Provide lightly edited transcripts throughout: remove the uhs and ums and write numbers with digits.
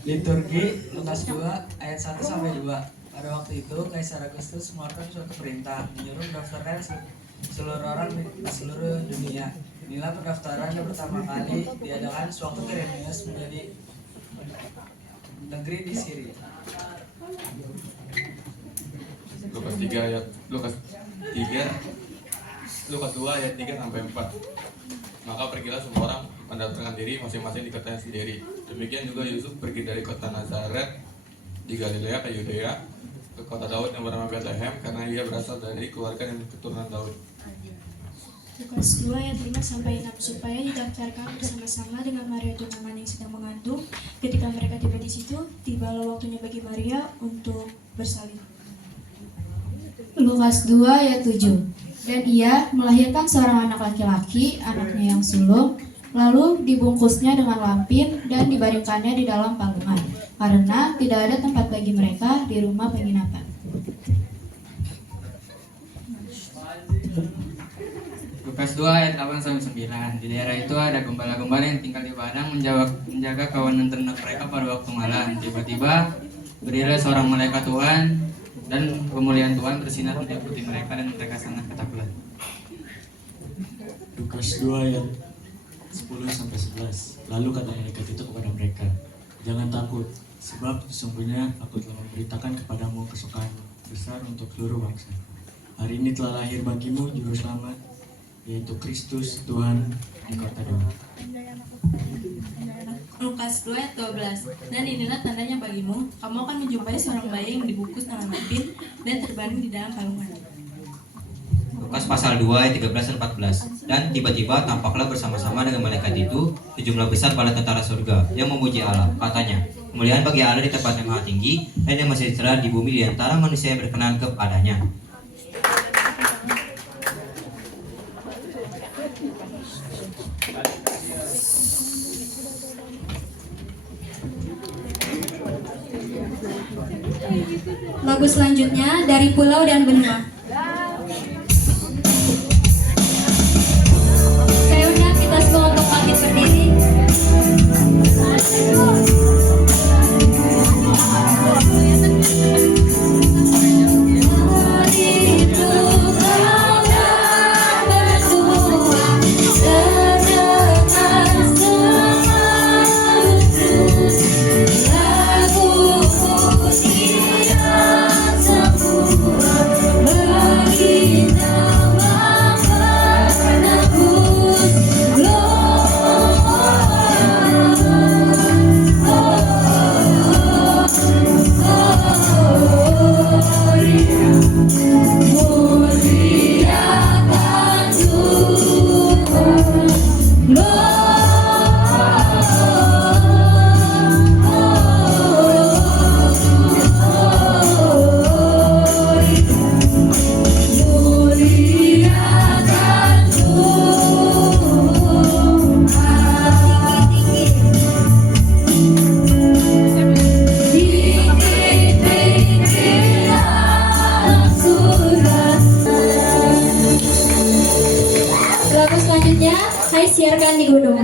Liturgi Lukas 2 ayat 1 sampai 2. Pada waktu itu Kaisar Agustus mengeluarkan suatu perintah menyuruh mendaftarkan seluruh orang di seluruh dunia. Inilah pendaftaran yang pertama kali diadakan sewaktu Quirinius menjadi negeri di Syria. Lukas 2 ayat 3 sampai 4. Maka pergilah semua orang mendaftarkan diri masing-masing di kotanya sendiri. Demikian juga Yusuf pergi dari kota Nazaret di Galilea ke Yudea, ke kota Daud yang bernama Bethlehem, karena ia berasal dari keluarga yang keturunan Daud. Lukas 2 ayat 5 sampai 6, supaya didaftarkan bersama-sama dengan Maria tunangan yang sedang mengandung. Ketika mereka tiba di situ, tibalah waktunya bagi Maria untuk bersalin. Lukas 2 ayat 7. Dan ia melahirkan seorang anak laki-laki, anaknya yang sulung, lalu dibungkusnya dengan lampin dan dibaringkannya di dalam palungan, karena tidak ada tempat bagi mereka di rumah penginapan. Lukas 2 ayat 8 sampai 9. Di daerah itu ada gembala-gembala yang tinggal di padang menjaga kawanan ternak mereka pada waktu malam. Tiba-tiba berdirilah seorang malaikat Tuhan, dan kemuliaan Tuhan bersinar meliputi mereka dan mereka sangat ketakutan. Lukas 2 ayat 10 sampai 11. Lalu kata malaikat itu kepada mereka, jangan takut, sebab sesungguhnya aku telah memberitakan kepadamu kesukaan besar untuk seluruh bangsa. Hari ini telah lahir bagimu juru selamat, yaitu Kristus Tuhan di kota Daud. Lukas 2 ayat 12. Dan inilah tandanya bagimu, kamu akan menjumpai seorang bayi yang dibungkus dengan lampin dan terbaring di dalam palungan. Lukas pasal 2 ayat 13 dan 14. Dan tiba-tiba tampaklah bersama-sama dengan malaikat itu sejumlah besar bala tentara surga yang memuji Allah. Katanya, kemuliaan bagi Allah di tempat yang maha tinggi, dan yang masih sejahtera di bumi di antara manusia yang berkenan kepadanya. Lagu selanjutnya dari Pulau dan Benua. Saya undang kita semua untuk bangkit berdiri. Siarkan di gunung.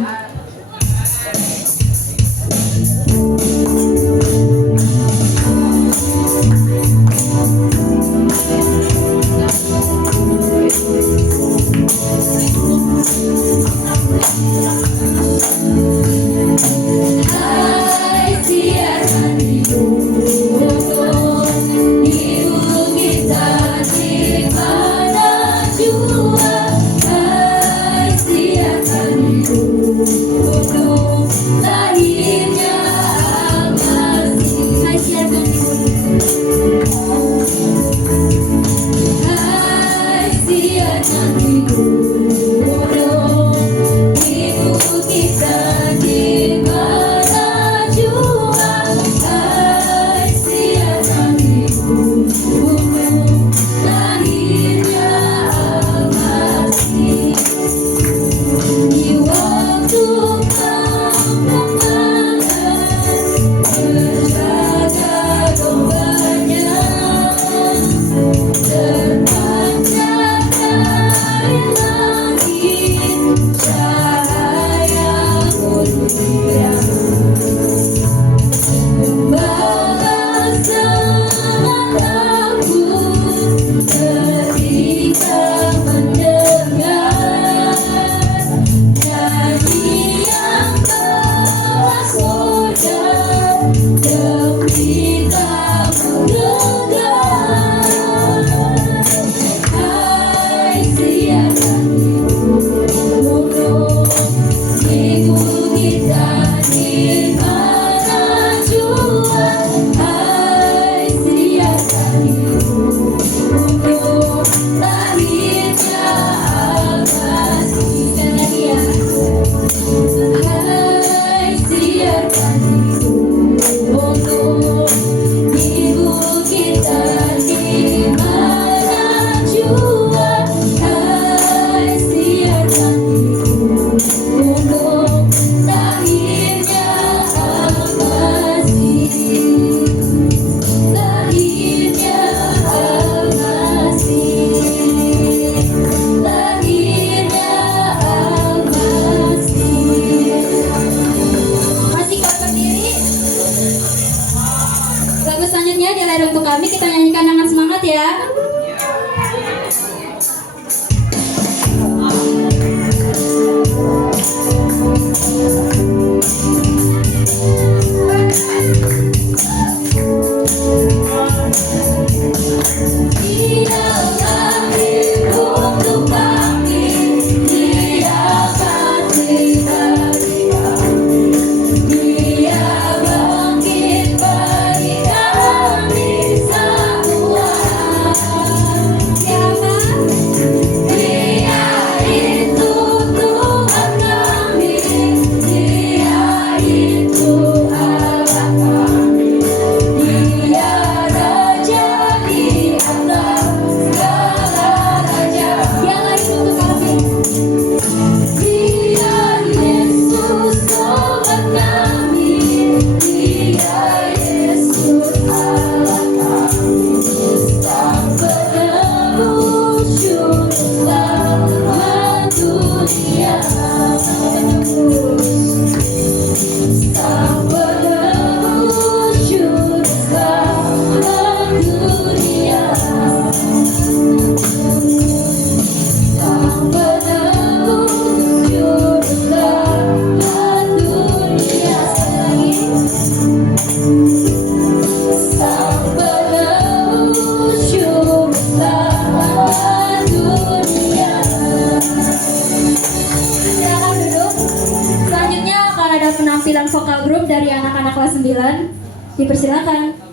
penampilan vokal grup dari anak-anak kelas 9. Dipersilakan.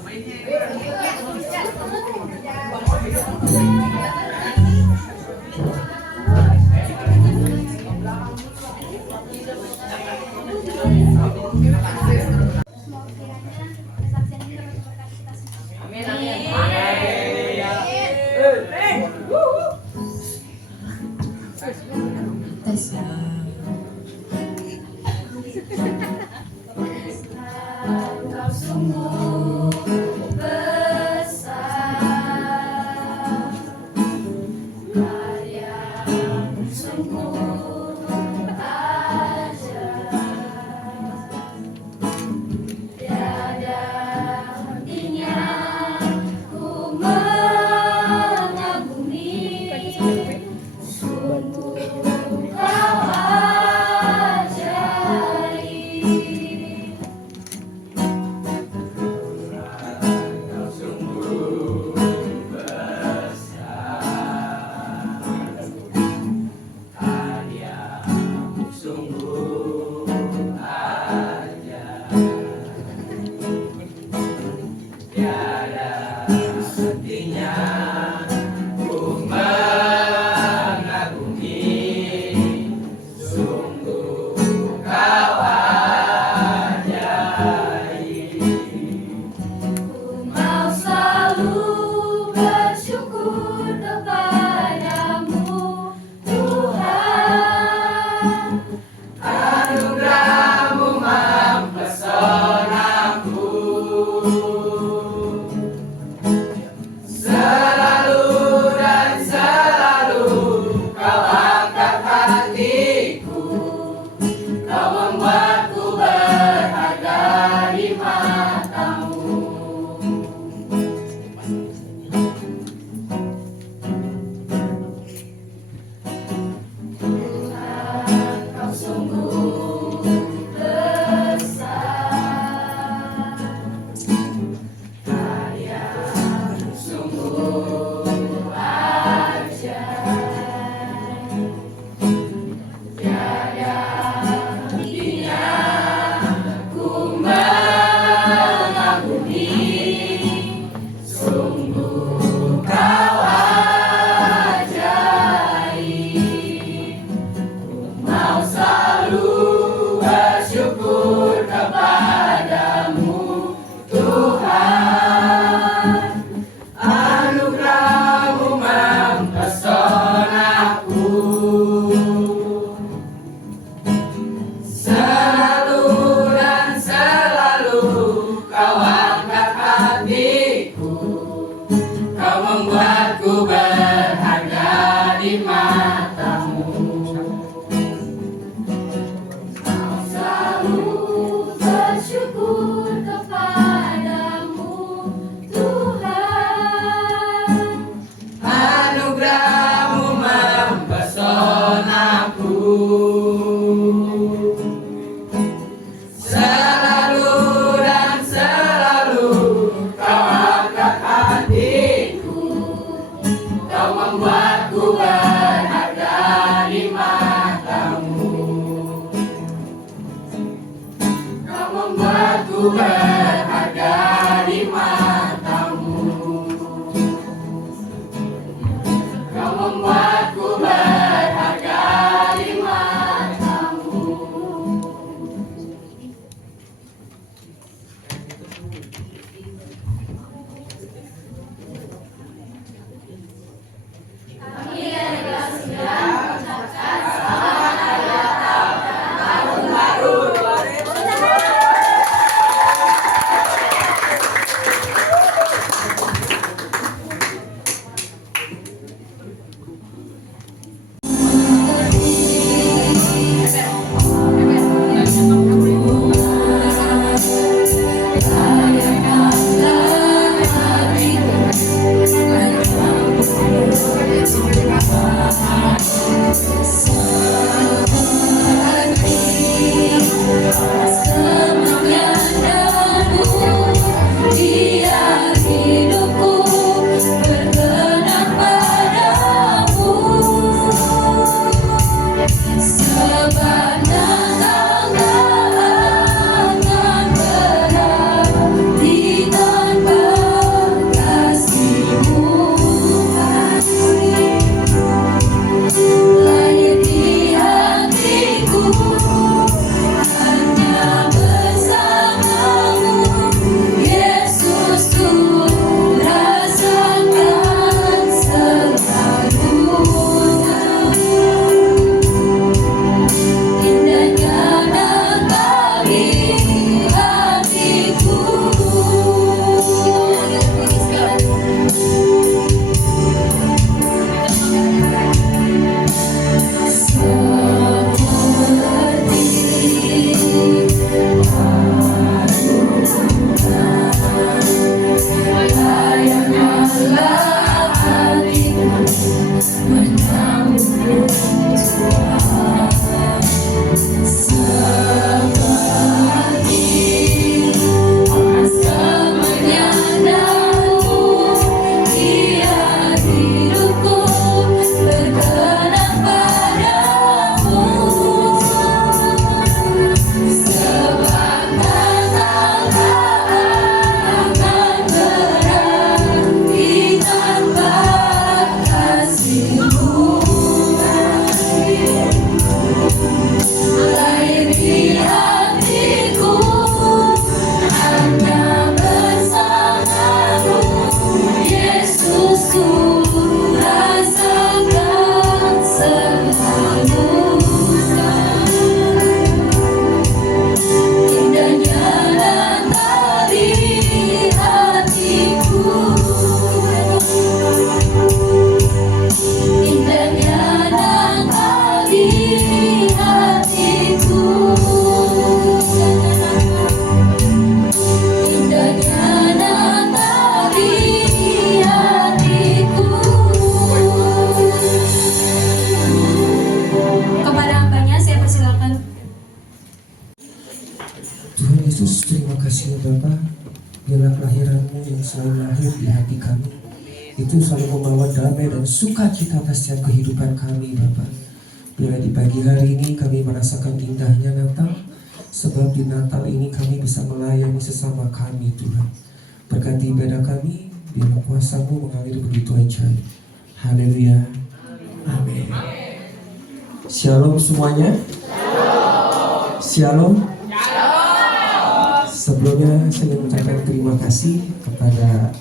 berharga di matamu. Kau membuatku berharga di matamu. Kami dari kelas 9 mengucapkan selamat hari Natal dan Tahun Baru 2019. itu selalu membawa damai dan sukacita atas setiap kehidupan kami, Bapak. Bila di pagi hari ini kami merasakan indahnya Natal, sebab di Natal ini kami bisa melayani sesama kami, Tuhan. Berkati ibadah kami, biar kuasa-Mu mengalir begitu ajaib. Haleluya. Amin. Shalom semuanya. Shalom. Sebelumnya saya mengucapkan terima kasih kepada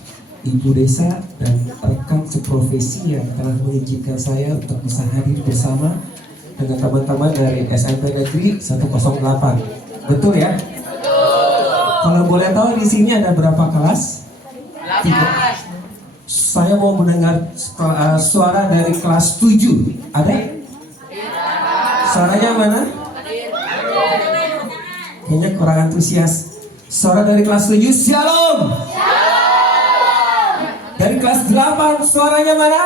Ibu Desa dan rekan seprofesi yang telah mengizinkan saya untuk bisa hadir bersama dengan teman-teman dari SMP Negeri 108. Betul ya? Betul. Kalau boleh tahu di sini ada berapa kelas? 3. Saya mau mendengar suara dari kelas 7. Ada? Suaranya mana? Kayaknya kurang antusias. Suara dari kelas 7, Shalom. Dari kelas 8, suaranya mana?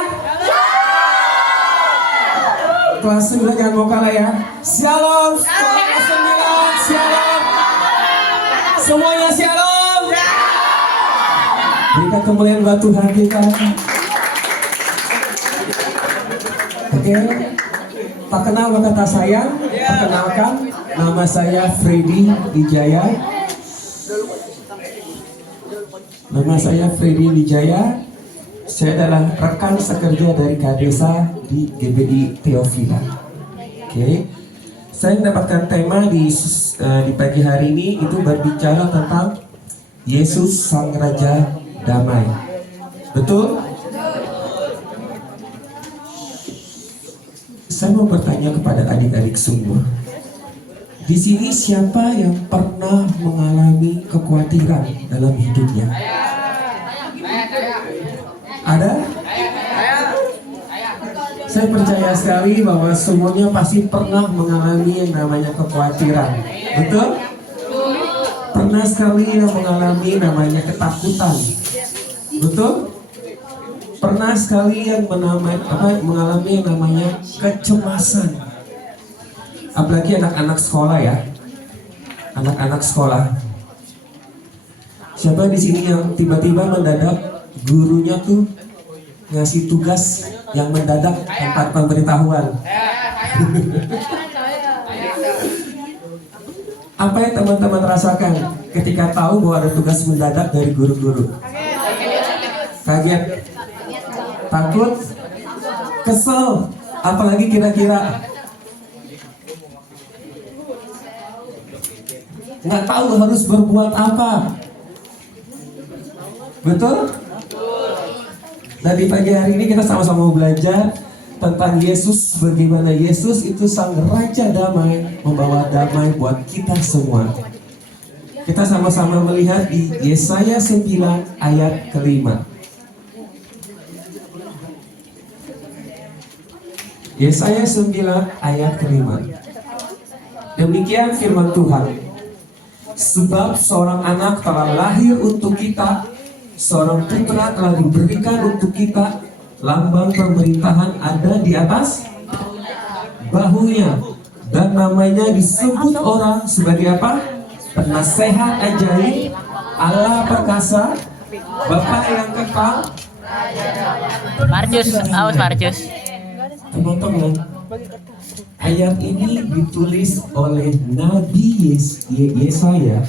Kelas 9 jangan mau kalah ya. Shalom. Kelas 9, Shalom. Semuanya Shalom. Berikan kemuliaan buat Tuhan kita. Oke. Tak kenal maka tak sayang. Perkenalkan, nama saya Freddy Wijaya. Nama saya Freddy Wijaya. Saya adalah rekan sekerja dari Kadesa di GBI Teofila. Oke. Saya mendapatkan tema di pagi hari ini itu berbicara tentang Yesus Sang Raja Damai. Betul? Saya mau bertanya kepada adik-adik semua. Di sini siapa yang pernah mengalami kekhawatiran dalam hidupnya? Ada? Saya percaya sekali bahwa semuanya pasti pernah mengalami yang namanya kekhawatiran. Betul? Pernah sekali yang mengalami namanya ketakutan. Betul? Pernah sekali yang mengalami yang namanya kecemasan. Apalagi anak-anak sekolah ya. Anak-anak sekolah. Siapa di sini yang tiba-tiba mendadak gurunya tuh ngasih tugas yang mendadak tanpa pemberitahuan? Apa yang teman-teman rasakan ketika tahu bahwa ada tugas mendadak dari guru-guru? Kaget? Takut? Kesel? Apalagi kira-kira? Nggak tahu harus berbuat apa? Betul? Nah, di pagi hari ini kita sama-sama belajar tentang Yesus, bagaimana Yesus itu Sang Raja Damai, membawa damai buat kita semua. Kita sama-sama melihat di Yesaya 9 ayat ke-5. Yesaya 9 ayat ke-5. Demikian firman Tuhan. Sebab seorang anak telah lahir untuk kita, seorang putra telah diberikan untuk kita, lambang pemerintahan ada di atas bahunya, dan namanya disebut orang sebagai apa? Penasehat ajaib, Allah perkasa, Bapa yang kekal. Marcus. Teman-teman, ayat ini ditulis oleh Nabi Yesaya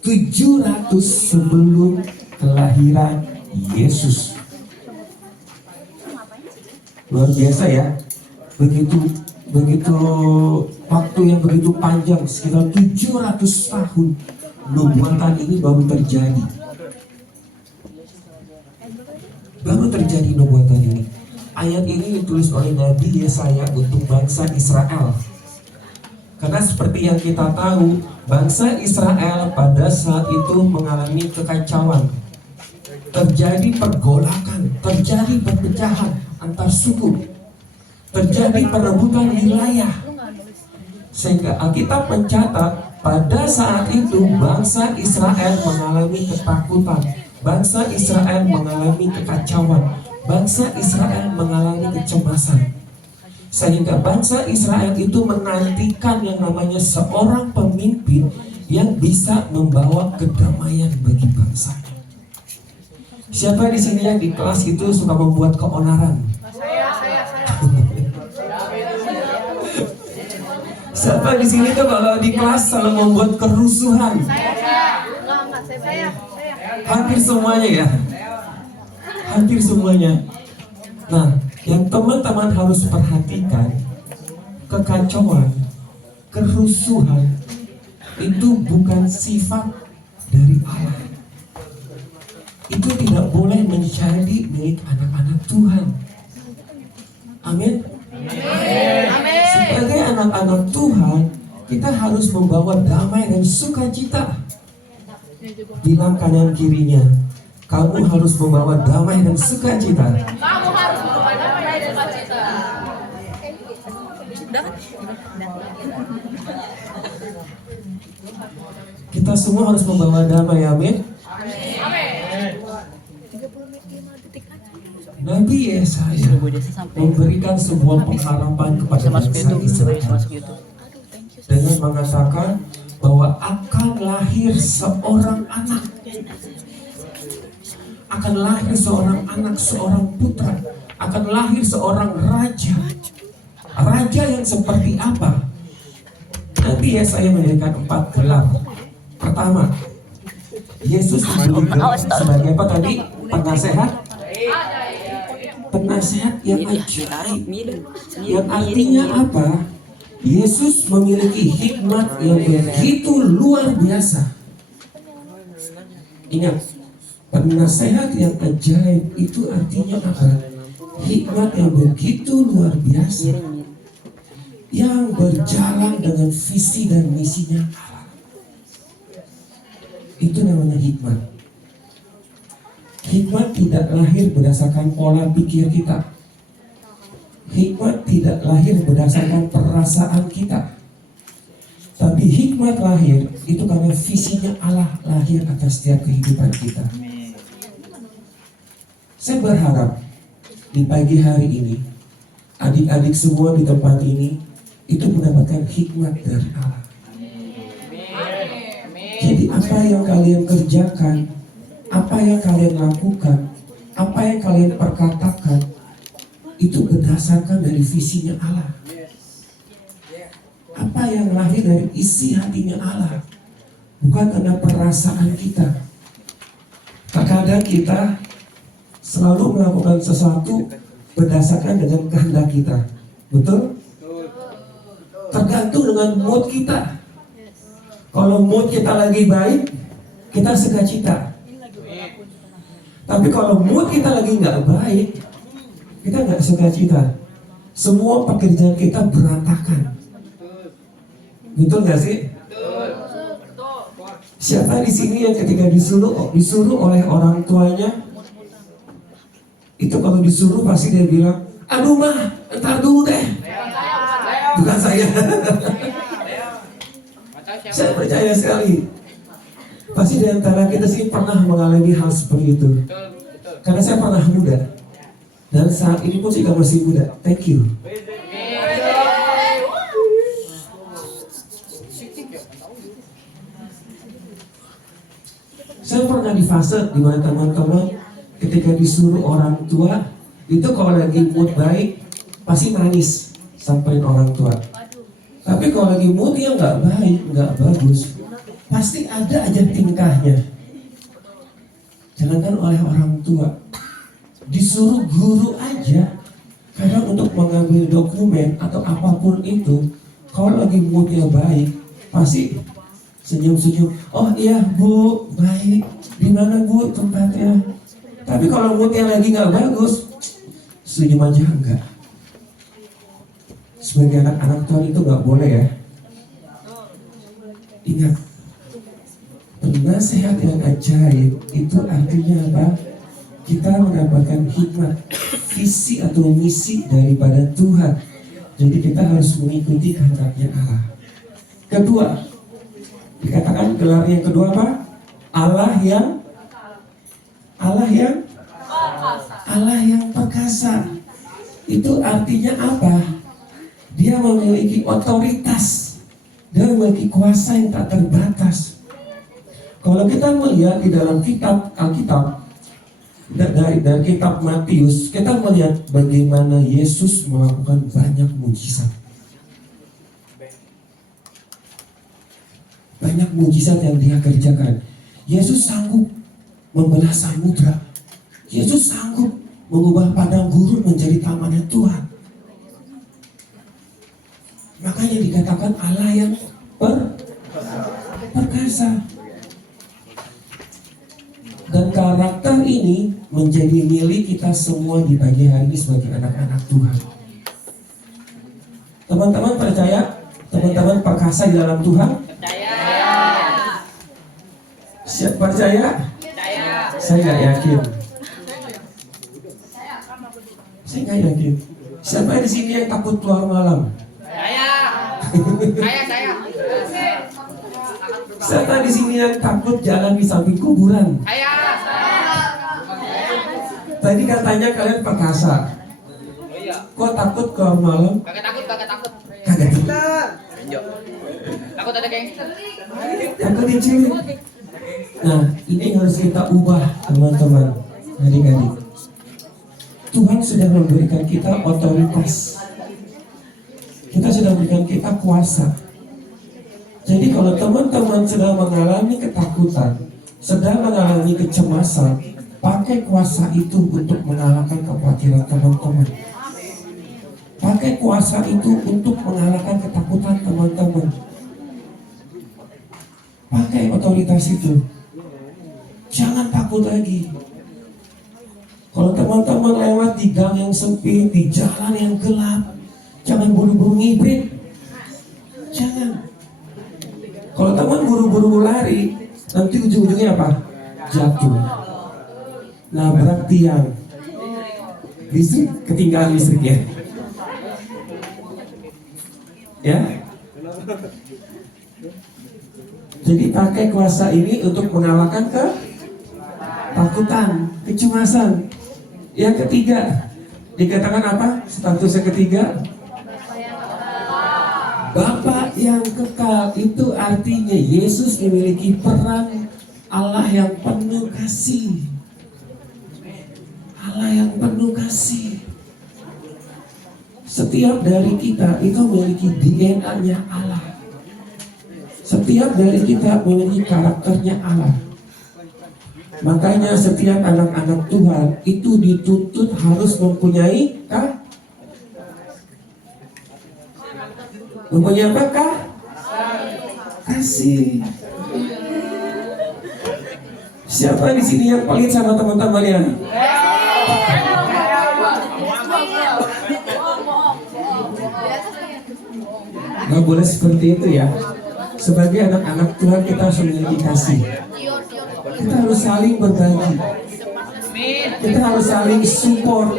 700 sebelum kelahiran Yesus. Luar biasa ya. Begitu waktu yang begitu panjang, sekitar 700 tahun nubuatan ini baru terjadi. Nubuatan ini. Ayat ini ditulis oleh Nabi Yesaya untuk bangsa Israel. Karena seperti yang kita tahu, bangsa Israel pada saat itu mengalami kekacauan. Terjadi pergolakan, terjadi perpecahan antar suku, terjadi perebutan wilayah. Sehingga Alkitab mencatat pada saat itu bangsa Israel mengalami ketakutan, bangsa Israel mengalami kekacauan, bangsa Israel mengalami kecemasan. Sehingga bangsa Israel itu menantikan yang namanya seorang pemimpin yang bisa membawa kedamaian bagi bangsa. Siapa di sini yang di kelas itu suka membuat keonaran? Saya. Siapa di sini tuh kalau di kelas selalu membuat kerusuhan? Saya. Hampir semuanya ya. Hampir semuanya. Nah, yang teman-teman harus perhatikan, kekacauan, kerusuhan itu bukan sifat dari Allah. Itu tidak boleh menjadi milik anak-anak Tuhan. Amin. Sebagai anak-anak Tuhan, kita harus membawa damai dan sukacita. Bilang kanan kirinya, kamu harus membawa damai dan sukacita. Kamu harus membawa damai dan sukacita. Kita semua harus membawa damai, amin. Nabi Yesaya memberikan sebuah pengharapan kepada bangsa Israel dengan mengatakan bahwa akan lahir seorang anak, akan lahir seorang anak, seorang putra, akan lahir seorang raja. Raja yang seperti apa? Nabi Yesaya memberikan 4 gelar. Pertama, Yesus diberikan sebagai apa tadi? Penasehat. Penasehat yang ajaib. Yang artinya apa? Yesus memiliki hikmat yang begitu luar biasa. Ingat, penasehat yang ajaib itu artinya apa? Hikmat yang begitu luar biasa, yang berjalan dengan visi dan misinya Allah. Itu namanya hikmat. Hikmat tidak lahir berdasarkan pola pikir kita. Hikmat tidak lahir berdasarkan perasaan kita. Tapi hikmat lahir itu karena visinya Allah lahir atas setiap kehidupan kita. Saya berharap di pagi hari ini adik-adik semua di tempat ini itu mendapatkan hikmat dari Allah. Jadi apa yang kalian kerjakan, apa yang kalian lakukan, apa yang kalian perkatakan, itu berdasarkan dari visinya Allah. Apa yang lahir dari isi hatinya Allah, bukan karena perasaan kita. Kadang-kadang kita selalu melakukan sesuatu berdasarkan dengan kehendak kita. Betul? Tergantung dengan mood kita. Kalau mood kita lagi baik, kita sukacita. Tapi kalau mood kita lagi nggak baik, kita nggak sukacita. Semua pekerjaan kita berantakan. Betul nggak sih? Siapa di sini yang ketika disuruh oleh orang tuanya, itu kalau disuruh pasti dia bilang, aduh mah, ntar dulu deh. Bukan saya. Saya percaya sekali. Pasti di antara kita sih pernah mengalami hal seperti itu. Karena saya pernah muda. Dan saat ini pun juga masih muda. Thank you. Saya pernah di fase di mana teman-teman ketika disuruh orang tua itu kalau lagi mood baik pasti nangis samperin orang tua. Tapi kalau lagi mood yang nggak baik, nggak bagus, pasti ada aja tingkahnya. Jangankan oleh orang tua, disuruh guru aja, kadang untuk mengambil dokumen atau apapun itu, kalau lagi moodnya baik, pasti senyum-senyum. Oh iya bu, baik. Di mana bu tempatnya? Tapi kalau moodnya lagi nggak bagus, senyum aja enggak. Sebagai anak-anak Tuhan itu nggak boleh ya. Ingat, penasehat yang ajaib itu artinya apa? Kita mendapatkan hikmat, visi atau misi daripada Tuhan. Jadi kita harus mengikuti kehendaknya Allah. Kedua, dikatakan gelar yang kedua apa? Allah yang perkasa. Itu artinya apa? Dia memiliki otoritas. Dia memiliki kuasa yang tak terbatas. Kalau kita melihat di dalam kitab Alkitab, dari kitab Matius, kita melihat bagaimana Yesus melakukan banyak mujizat. Banyak mujizat yang dia kerjakan. Yesus sanggup membelah samudra. Yesus sanggup mengubah padang gurun menjadi tamannya Tuhan. Makanya dikatakan Allah yang perkasa. Dan karakter ini menjadi milik kita semua di pagi hari ini sebagai anak-anak Tuhan. Teman-teman percaya? Teman-teman perkasa di dalam Tuhan? Siap percaya? Saya nggak yakin. Saya nggak yakin. Siapa di sini yang takut keluar malam? Saya. Siapa di sini yang takut jalan di samping kuburan? Tadi katanya kalian perkasa. Kok takut keluar malam? Kagak takut. Kagak. Takut ada gangster. Takut diculik. Nah, ini harus kita ubah, teman-teman, adik-adik. Tuhan sudah memberikan kita otoritas. Kita sudah memberikan kita kuasa. Jadi kalau teman-teman sudah mengalami ketakutan, sedang mengalami kecemasan, pakai kuasa itu untuk mengalahkan kekhawatiran teman-teman. Pakai kuasa itu untuk mengalahkan ketakutan teman-teman. Pakai otoritas itu. Jangan takut lagi. Kalau teman-teman lewat di gang yang sempit, di jalan yang gelap, jangan buru-buru ngibrit. Jangan. Kalau teman buru-buru lari, nanti ujung-ujungnya apa? Jatuh. Nabrak tiang. Listrik, ketinggalan listrik ya. Ya. Jadi pakai kuasa ini untuk mengalahkan ketakutan, kecemasan. Yang ketiga, dikatakan apa? Statusnya ketiga, Bapa yang kekal. Itu artinya Yesus memiliki peran Allah yang penuh kasih. Allah yang penuh kasih. Setiap dari kita itu memiliki DNA-nya Allah. Setiap dari kita memiliki karakternya Allah. Makanya setiap anak-anak Tuhan itu dituntut harus mempunyai apakah? Kasih. Siapa di sini yang pelit sama teman-temannya? Gak boleh seperti itu ya. Sebagai anak-anak Tuhan kita harus memiliki kasih. Kita harus saling berbagi. Kita harus saling support.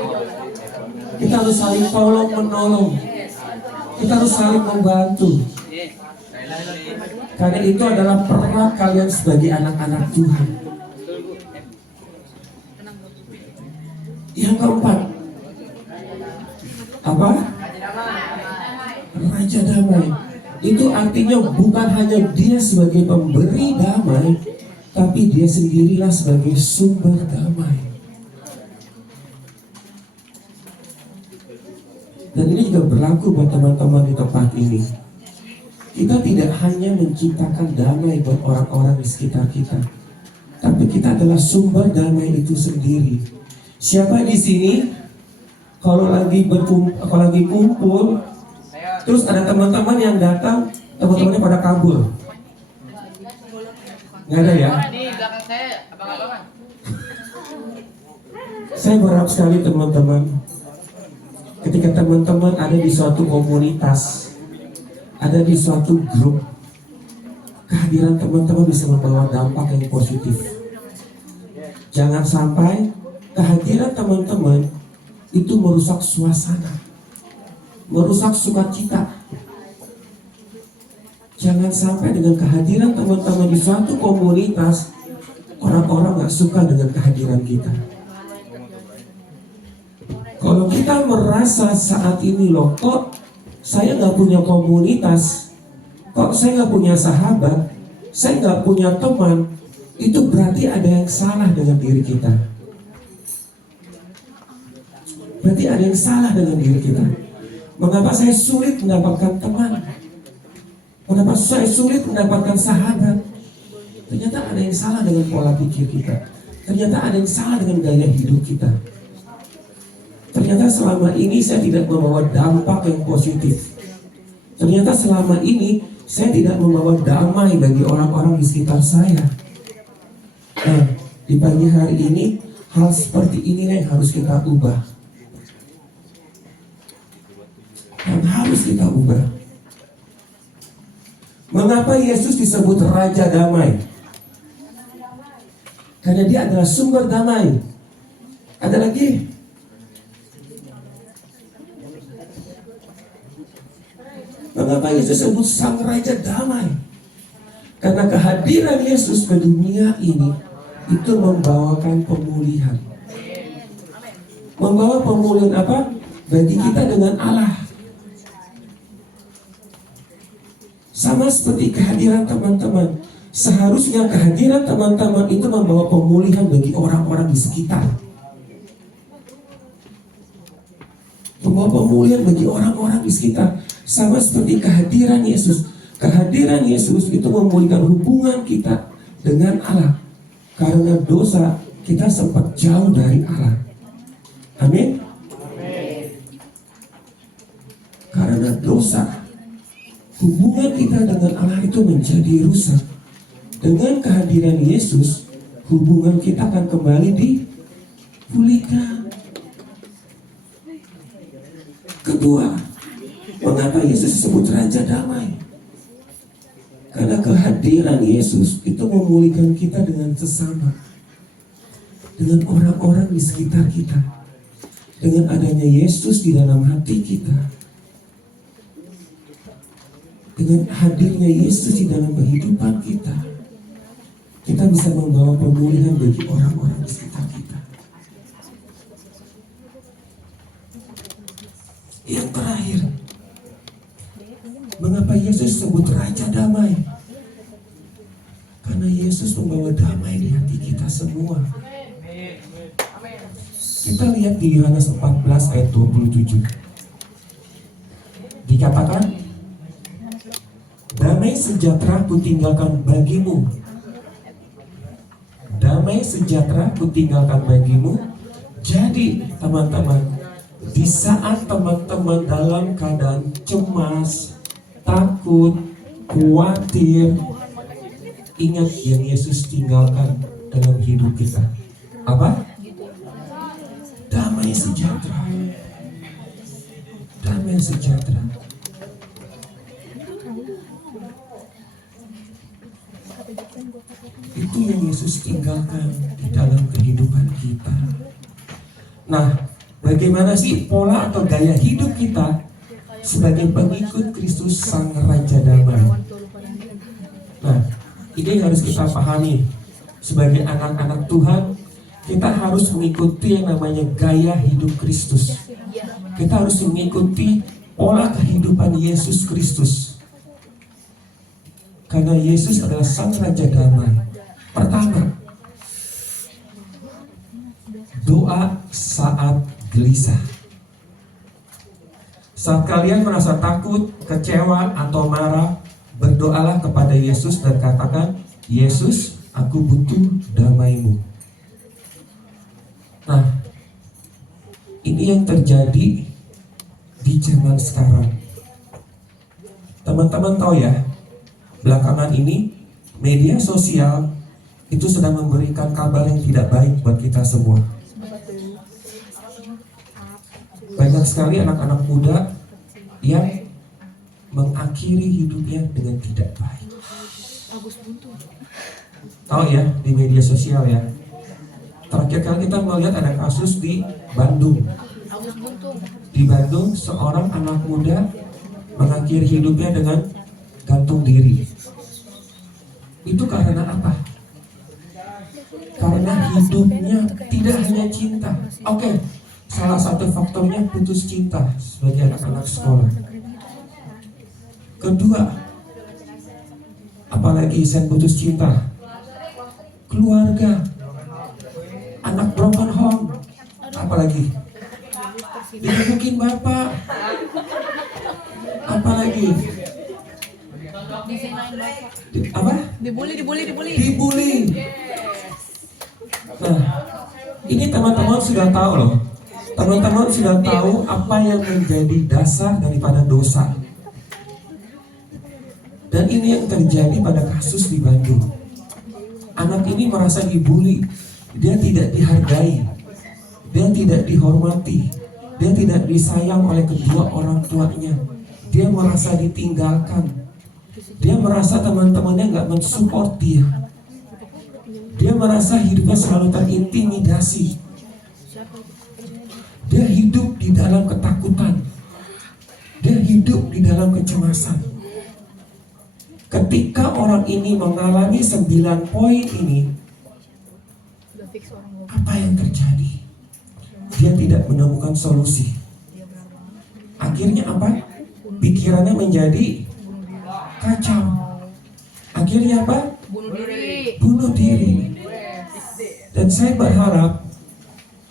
Kita harus saling tolong menolong. Kita harus saling membantu. Karena itu adalah peran kalian sebagai anak-anak Tuhan. Yang keempat, apa? Raja damai. Itu artinya bukan hanya dia sebagai pemberi damai, tapi dia sendirilah sebagai sumber damai. Dan ini juga berlaku buat teman-teman di tempat ini. Kita tidak hanya menciptakan damai buat orang-orang di sekitar kita, tapi kita adalah sumber damai itu sendiri. Siapa di sini kalau lagi kumpul, terus ada teman-teman yang datang, teman-temannya pada kabur? Nggak ada ya? Saya berharap sekali teman-teman, ketika teman-teman ada di suatu komunitas, ada di suatu grup, kehadiran teman-teman bisa membawa dampak yang positif. Jangan sampai kehadiran teman-teman itu merusak suasana, merusak sukacita. Jangan sampai dengan kehadiran teman-teman di suatu komunitas, orang-orang gak suka dengan kehadiran kita. Kalau kita merasa saat ini loh, kok saya gak punya komunitas, kok saya gak punya sahabat, saya gak punya teman, itu berarti ada yang salah dengan diri kita. Berarti ada yang salah dengan diri kita. Mengapa saya sulit mendapatkan teman? Mengapa saya sulit mendapatkan sahabat? Ternyata ada yang salah dengan pola pikir kita. Ternyata ada yang salah dengan gaya hidup kita. Ternyata selama ini saya tidak membawa dampak yang positif. Ternyata selama ini saya tidak membawa damai bagi orang-orang di sekitar saya. Nah, di pagi hari ini hal seperti ini yang harus kita ubah. Yang harus kita ubah. Mengapa Yesus disebut Raja Damai? Karena dia adalah sumber damai. Ada lagi? Mengapa Yesus disebut Sang Raja Damai? Karena kehadiran Yesus ke dunia ini itu membawakan pemulihan. Membawa pemulihan apa? Bagi kita dengan Allah. Sama seperti kehadiran teman-teman. Seharusnya kehadiran teman-teman itu membawa pemulihan bagi orang-orang di sekitar. Membawa pemulihan bagi orang-orang di sekitar. Sama seperti kehadiran Yesus. Kehadiran Yesus itu memulihkan hubungan kita dengan Allah. Karena dosa kita sempat jauh dari Allah. Amin. Karena dosa, hubungan kita dengan Allah itu menjadi rusak. Dengan kehadiran Yesus, hubungan kita akan kembali dipulihkan. Kedua, mengapa Yesus disebut Raja Damai? Karena kehadiran Yesus itu memulihkan kita dengan sesama, dengan orang-orang di sekitar kita. Dengan adanya Yesus di dalam hati kita, dengan hadirnya Yesus di dalam kehidupan kita, kita bisa membawa pemulihan bagi orang-orang di sekitar kita. Yang terakhir, mengapa Yesus disebut Raja Damai? Karena Yesus membawa damai di hati kita semua. Kita lihat di Yohanes 14 ayat 27. Dikatakan, damai sejahtera kutinggalkan bagimu. Damai sejahtera kutinggalkan bagimu. Jadi teman-teman, di saat teman-teman dalam keadaan cemas, takut, khawatir, ingat yang Yesus tinggalkan dalam hidup kita. Apa? Damai sejahtera. Damai sejahtera. Itu yang Yesus tinggalkan di dalam kehidupan kita. Nah, bagaimana sih pola atau gaya hidup kita sebagai pengikut Kristus Sang Raja Damai? Nah, ini harus kita pahami. Sebagai anak-anak Tuhan, kita harus mengikuti yang namanya gaya hidup Kristus. Kita harus mengikuti pola kehidupan Yesus Kristus. Karena Yesus adalah Sang Raja Damai. Pertama, doa saat gelisah. Saat kalian merasa takut, kecewa, atau marah, berdoalah kepada Yesus dan katakan, Yesus, aku butuh damai-Mu. Nah, ini yang terjadi di zaman sekarang. Teman-teman tahu ya, belakangan ini media sosial itu sedang memberikan kabar yang tidak baik buat kita semua. Banyak sekali anak-anak muda yang mengakhiri hidupnya dengan tidak baik. Tahu ya, di media sosial ya. Terakhir kali kita melihat ada kasus di Bandung. Di Bandung, seorang anak muda mengakhiri hidupnya dengan gantung diri. Itu karena apa? Karena hidupnya tidak hanya cinta. Oke, salah satu faktornya putus cinta sebagai anak-anak sekolah. Kedua, apalagi saya putus cinta? Keluarga, anak broken home, apalagi digebukin bapak, apalagi apa? Dibully. Nah, ini teman-teman sudah tahu loh. Teman-teman sudah tahu apa yang menjadi dasar daripada dosa. Dan ini yang terjadi pada kasus di Bandung. Anak ini merasa dibully, dia tidak dihargai, dia tidak dihormati, dia tidak disayang oleh kedua orang tuanya. Dia merasa ditinggalkan, dia merasa teman-temannya nggak mensupport dia. Dia merasa hidupnya selalu terintimidasi. Dia hidup di dalam ketakutan, dia hidup di dalam kecemasan. Ketika orang ini mengalami 9 poin ini, apa yang terjadi? Dia tidak menemukan solusi. Akhirnya apa? Pikirannya menjadi kacau. Akhirnya apa? Bunuh diri. Dan saya berharap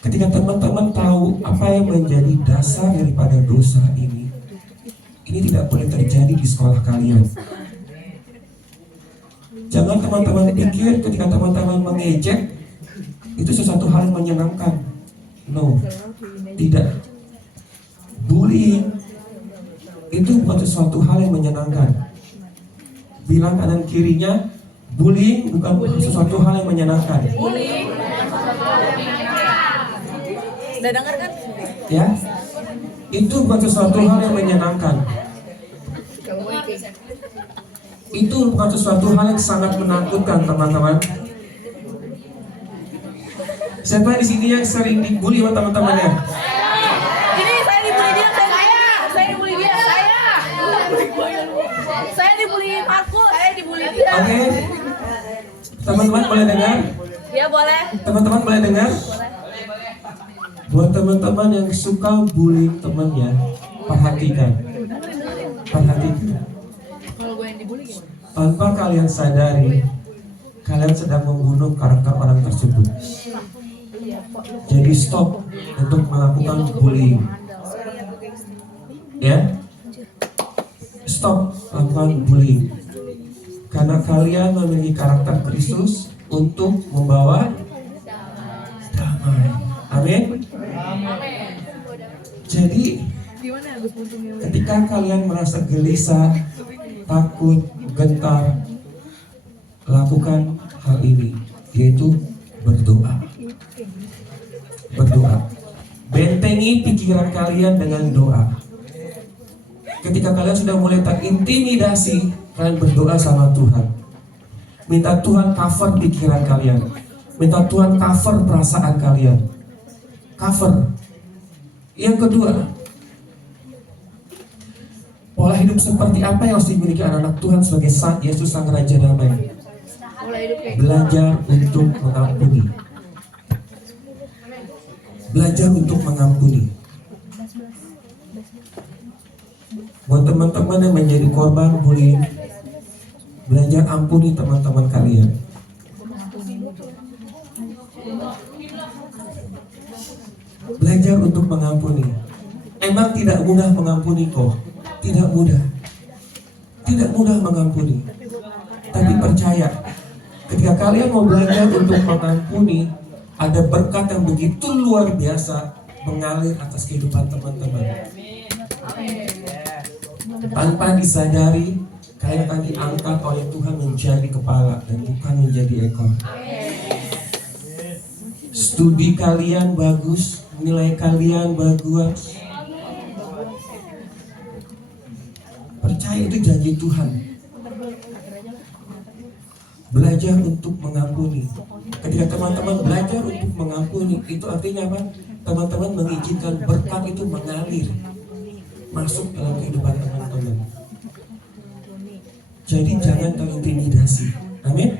ketika teman-teman tahu apa yang menjadi dasar daripada dosa ini tidak boleh terjadi di sekolah kalian. Jangan teman-teman pikir ketika teman-teman mengejek itu sesuatu hal yang menyenangkan. No, tidak. Bullying itu bukan sesuatu hal yang menyenangkan. Bilang kanan kirinya, bullying bukan sesuatu hal yang menyenangkan. Udah dengar kan? Ya, itu bukan sesuatu hal yang menyenangkan. Itu bukan sesuatu hal yang sangat menakutkan, teman-teman. Siapa di sini yang sering dibully sama teman-temannya? Ini saya dibully dia, saya dibully dia, saya dibully Markus, saya dibully dia. Oke, teman-teman boleh dengar? Ya boleh. Teman-teman boleh dengar? Buat teman-teman yang suka bullying temannya, perhatikan. Kalau gue yang dibully gimana? Tanpa kalian sadari, kalian sedang membunuh karakter orang tersebut. Jadi stop untuk melakukan bullying. Ya, stop lakukan bullying. Karena kalian memiliki karakter Kristus untuk membawa damai. Amin. Jadi ketika kalian merasa gelisah, takut, gentar, lakukan hal ini, yaitu berdoa. Berdoa. Bentengi pikiran kalian dengan doa. Ketika kalian sudah mulai terintimidasi, kalian berdoa sama Tuhan. Minta Tuhan cover pikiran kalian. Minta Tuhan cover perasaan kalian. Cover. Yang kedua, pola hidup seperti apa yang harus dimiliki anak-anak Tuhan sebagai Yesus Sang Raja Damai? Belajar untuk mengampuni. Belajar untuk mengampuni. Buat teman-teman yang menjadi korban bullying, belajar ampuni teman-teman kalian. Belajar untuk mengampuni. Emang tidak mudah mengampuni kok. Tidak mudah. Tidak mudah mengampuni. Tapi percaya, ketika kalian mau belajar untuk mengampuni, ada berkat yang begitu luar biasa mengalir atas kehidupan teman-teman. Tanpa disadari, kalian akan diangkat oleh Tuhan menjadi kepala dan bukan menjadi ekor. Studi kalian bagus, nilai kalian bagus. Percaya itu janji Tuhan. Belajar untuk mengampuni. Ketika teman-teman belajar untuk mengampuni, itu artinya apa? Teman-teman mengizinkan berkat itu mengalir masuk dalam kehidupan teman-teman. Jadi jangan terintimidasi. Amin.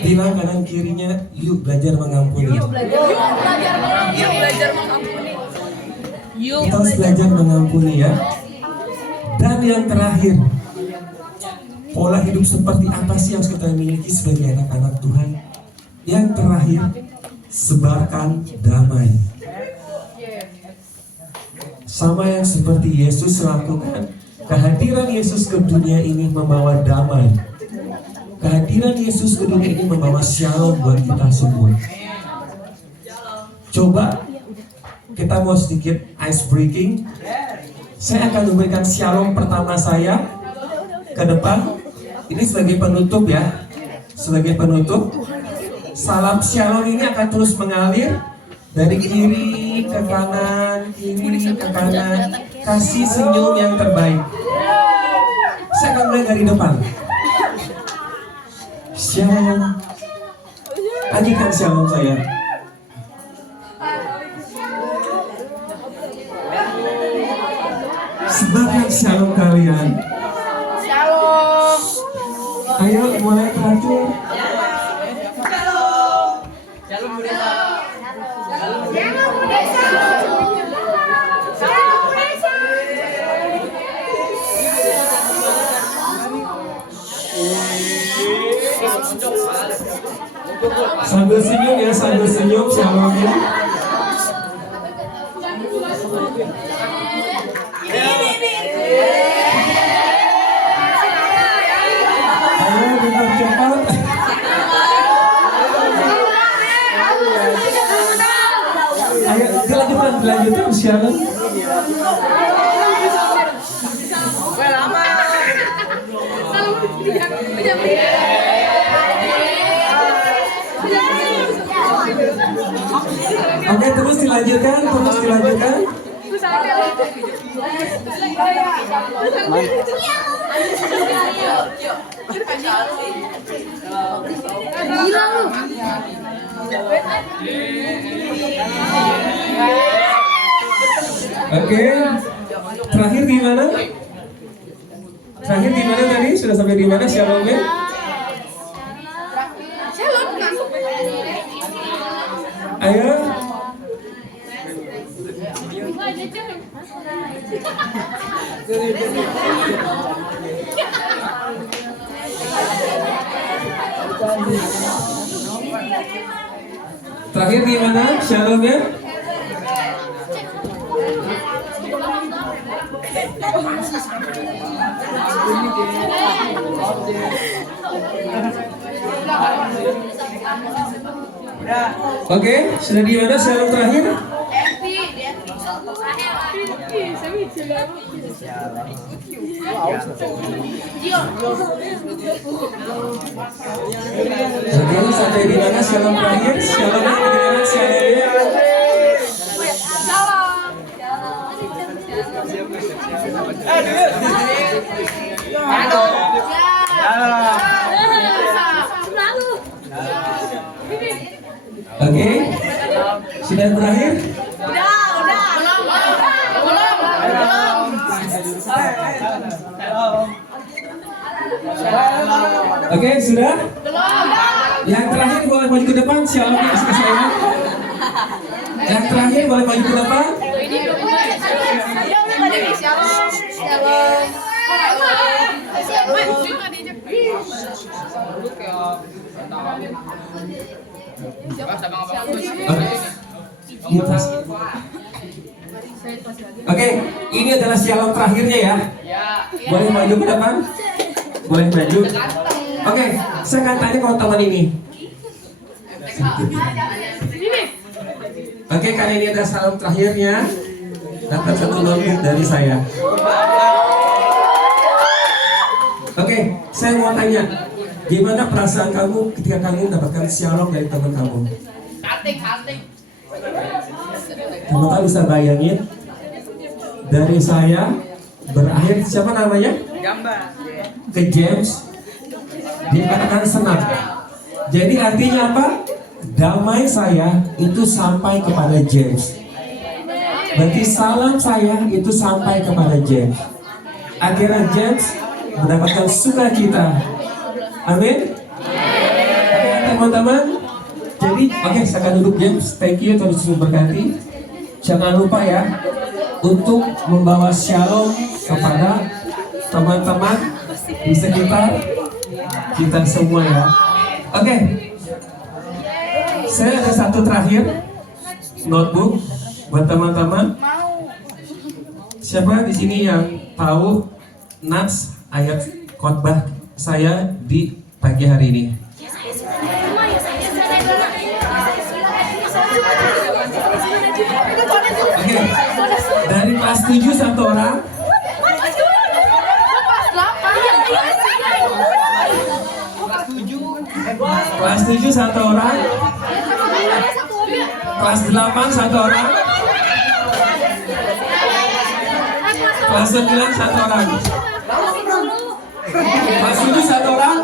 Bilang kanan kirinya, yuk belajar mengampuni. Yuk belajar mengampuni. Kita harus belajar mengampuni ya. Dan yang terakhir, pola hidup seperti apa sih yang harus kita miliki sebagai anak-anak Tuhan? Yang terakhir, sebarkan damai. Sama yang seperti Yesus lakukan. Kehadiran Yesus ke dunia ini membawa damai. Kehadiran Yesus ke dunia ini membawa shalom buat kita semua. Coba kita mau sedikit ice breaking. Saya akan memberikan shalom pertama saya ke depan. Ini sebagai penutup ya. Sebagai penutup, salam shalom ini akan terus mengalir dari kiri ke kanan, kiri ke kanan. Kasih senyum yang terbaik. Saya akan mulai dari depan. Shalom. Ajikan shalom saya. Sebarkan shalom kalian. Shalom. Ayo mulai teratur. Sambil senyum ya, sambil senyum shalomnya. Ayo dipercepat. Ayo dilanjutkan Shalom. Oke, terus dilanjutkan. Oke, terakhir di mana? Terakhir di mana tadi? Sudah sampai di mana Shalomnya? Ayo. Terakhir di mana Shalomnya? Oke, sudah di mana Shalom terakhir? Oke, sampai di mana Shalom terakhir? Shalom kedengaran Shalomnya? Oke, sudah berakhir? Oke, sudah? Yang terakhir boleh maju ke depan, Shalomnya kasih saya. Yang terakhir boleh maju ke depan. Oke, ini adalah Shalom terakhirnya ya. Boleh maju ke depan? Boleh maju. Oke, saya akan tanya kalau teman ini. Oke, karena ini adalah Shalom terakhirnya, dapat satu notebook dari saya. Oke, saya mau tanya, gimana perasaan kamu ketika kamu mendapatkan Shalom dari teman kamu? Kamu bisa bayangin dari saya berakhir siapa namanya? Ke James dikatakan senang. Jadi artinya apa? Damai saya itu sampai kepada James. Berarti salam saya itu sampai kepada James. Akhirnya James mendapatkan sukacita. Amin. Oke teman-teman. Jadi oke, saya akan duduk James. Thank you, Tuhan Yesus memberkati. Jangan lupa ya untuk membawa Shalom kepada teman-teman di sekitar kita semua ya. Oke, saya ada satu terakhir notebook buat teman-teman. Siapa di sini yang tahu nats ayat khotbah saya di pagi hari ini? Oke, dari kelas 7 satu orang. Kelas 7 satu orang. Kelas 8 satu orang. Kelas 9 satu orang. Kelas 7 satu orang.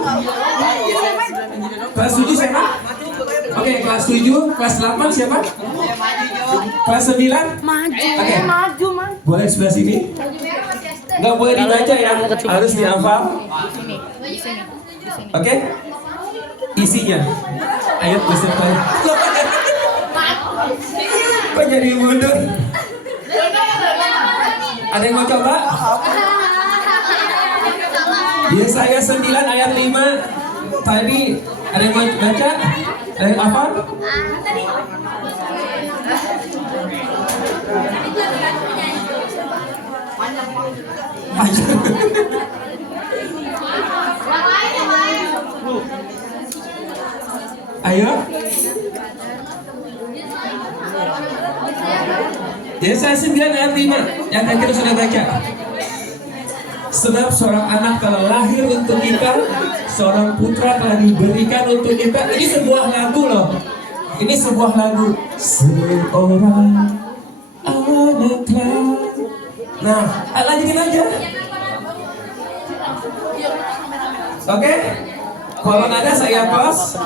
Kelas 7 siapa? Oke, kelas 7, kelas 8 siapa? Kelas 9? Oke, boleh sebelah sini? Nggak boleh dibaca ya, harus dihafal. Oke? Isinya ayat beserta. Kok jadi mundur? Ada yang mau coba? Yesaya 9 ayat 5. Tadi ada yang mau baca? Ada yang hafal? Ayo. Yesaya 9 ayat 5 yang tadi kita sudah baca. Sebab seorang anak telah lahir untuk kita, seorang putra telah diberikan untuk kita. Ini sebuah lagu loh. Ini sebuah lagu. Seorang anak telah. Nah, lanjutin aja. Oke? Kalau ada saya pas.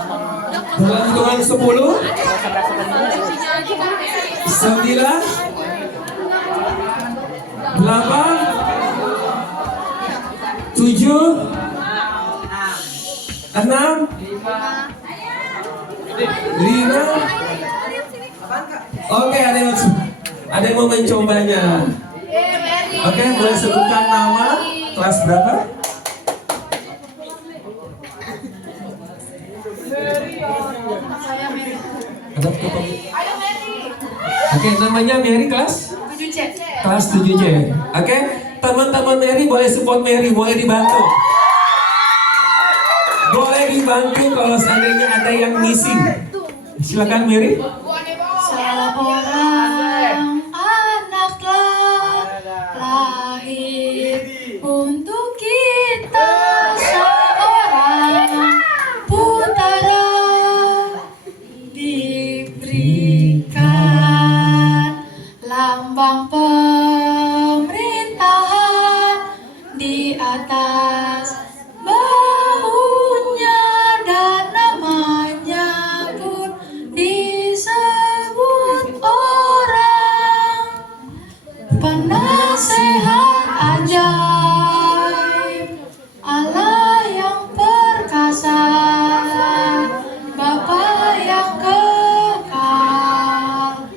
Dalam hitungan 10, 9, 8, 7, 6, 5. Oke, ada yang mau mencobanya. Oke, boleh sebutkan nama, kelas berapa? Oke, namanya Mary, kelas 7C. kelas 7C. Oke, teman-teman Mary boleh support Mary, boleh dibantu. Boleh dibantu kalau seandainya ada yang missing. Silakan Mary. Seorang anak telah lahir untuk kita, seorang putera diberikan, lambang pemerintahan di atas bahunya, dan namanya pun disebut orang penasehat ajaib, Allah yang perkasa, Bapa yang kekal,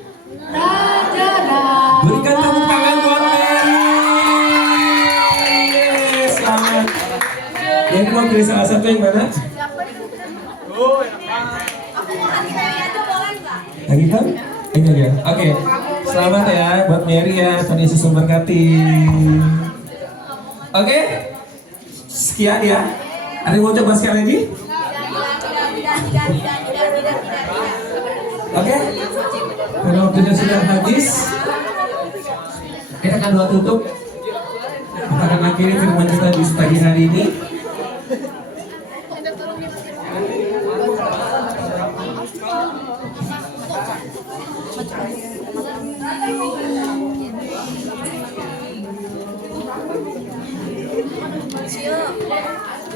Raja dan Berikan tepuk tangan buat Mary. Selamat. Yang mau pilih salah satu yang mana? Yang hitam? Ini ya. Oke. Selamat ya buat Mary ya. Tuhan Yesus memberkati. Oke. Sekian ya. Ada yang mau coba sekali lagi? Oke. Karena waktunya sudah habis, kita akan doa tutup. Kita akan akhiri firman kita di pagi hari ini.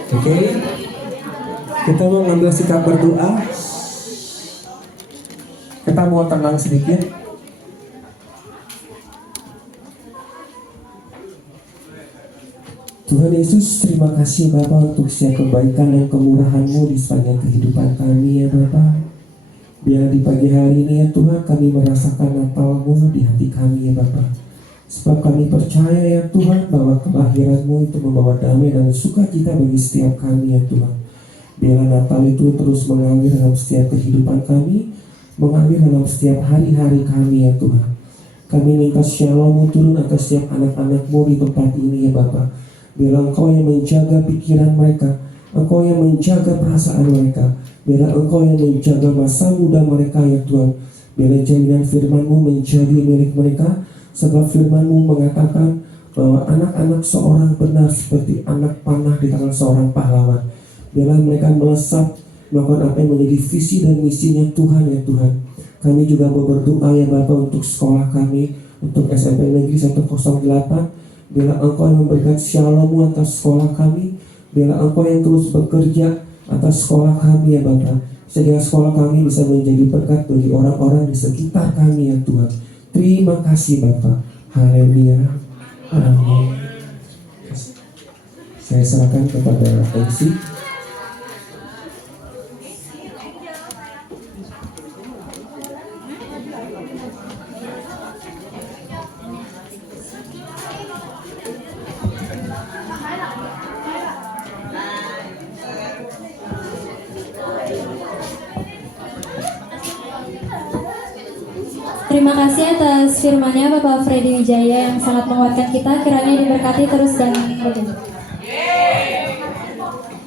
Oke. Kita mau ngambil sikap berdoa. Kita mau tenang sedikit. Tuhan Yesus, terima kasih Bapa untuk setiap kebaikan dan kemurahan-Mu di sepanjang kehidupan kami ya Bapa. Biar di pagi hari ini ya Tuhan kami merasakan Natal-Mu di hati kami ya Bapa. Sebab kami percaya ya Tuhan bahwa kelahiran-Mu itu membawa damai dan sukacita bagi setiap kami ya Tuhan. Biarlah Natal itu terus mengalir dalam setiap kehidupan kami, mengalir dalam setiap hari-hari kami ya Tuhan. Kami minta Shalom-Mu turun atas setiap anak-anak-Mu di tempat ini ya Bapa. Biarlah Engkau yang menjaga pikiran mereka, Engkau yang menjaga perasaan mereka, biarlah Engkau yang menjaga masa muda mereka ya Tuhan. Biarlah jaminan firman-Mu menjadi milik mereka, sebab firman-Mu mengatakan bahwa anak-anak seorang benar seperti anak panah di tangan seorang pahlawan. Biarlah mereka melesat melakukan apa yang menjadi visi dan misinya Tuhan ya Tuhan. Kami juga mau berdoa ya Bapa untuk sekolah kami, untuk SMP Negeri 108. Biarlah Engkau yang memberikan Shalom-Mu atas sekolah kami. Biarlah Engkau yang terus bekerja atas sekolah kami ya Bapa, sehingga sekolah kami bisa menjadi berkat bagi orang-orang di sekitar kami ya Tuhan. Terima kasih Bapa. Haleluya. Amin. Saya serahkan kepada MC. Terima kasih atas firman-Nya Bapak Freddy Wijaya yang sangat menguatkan kita, kiranya diberkati terus dan berlanjut.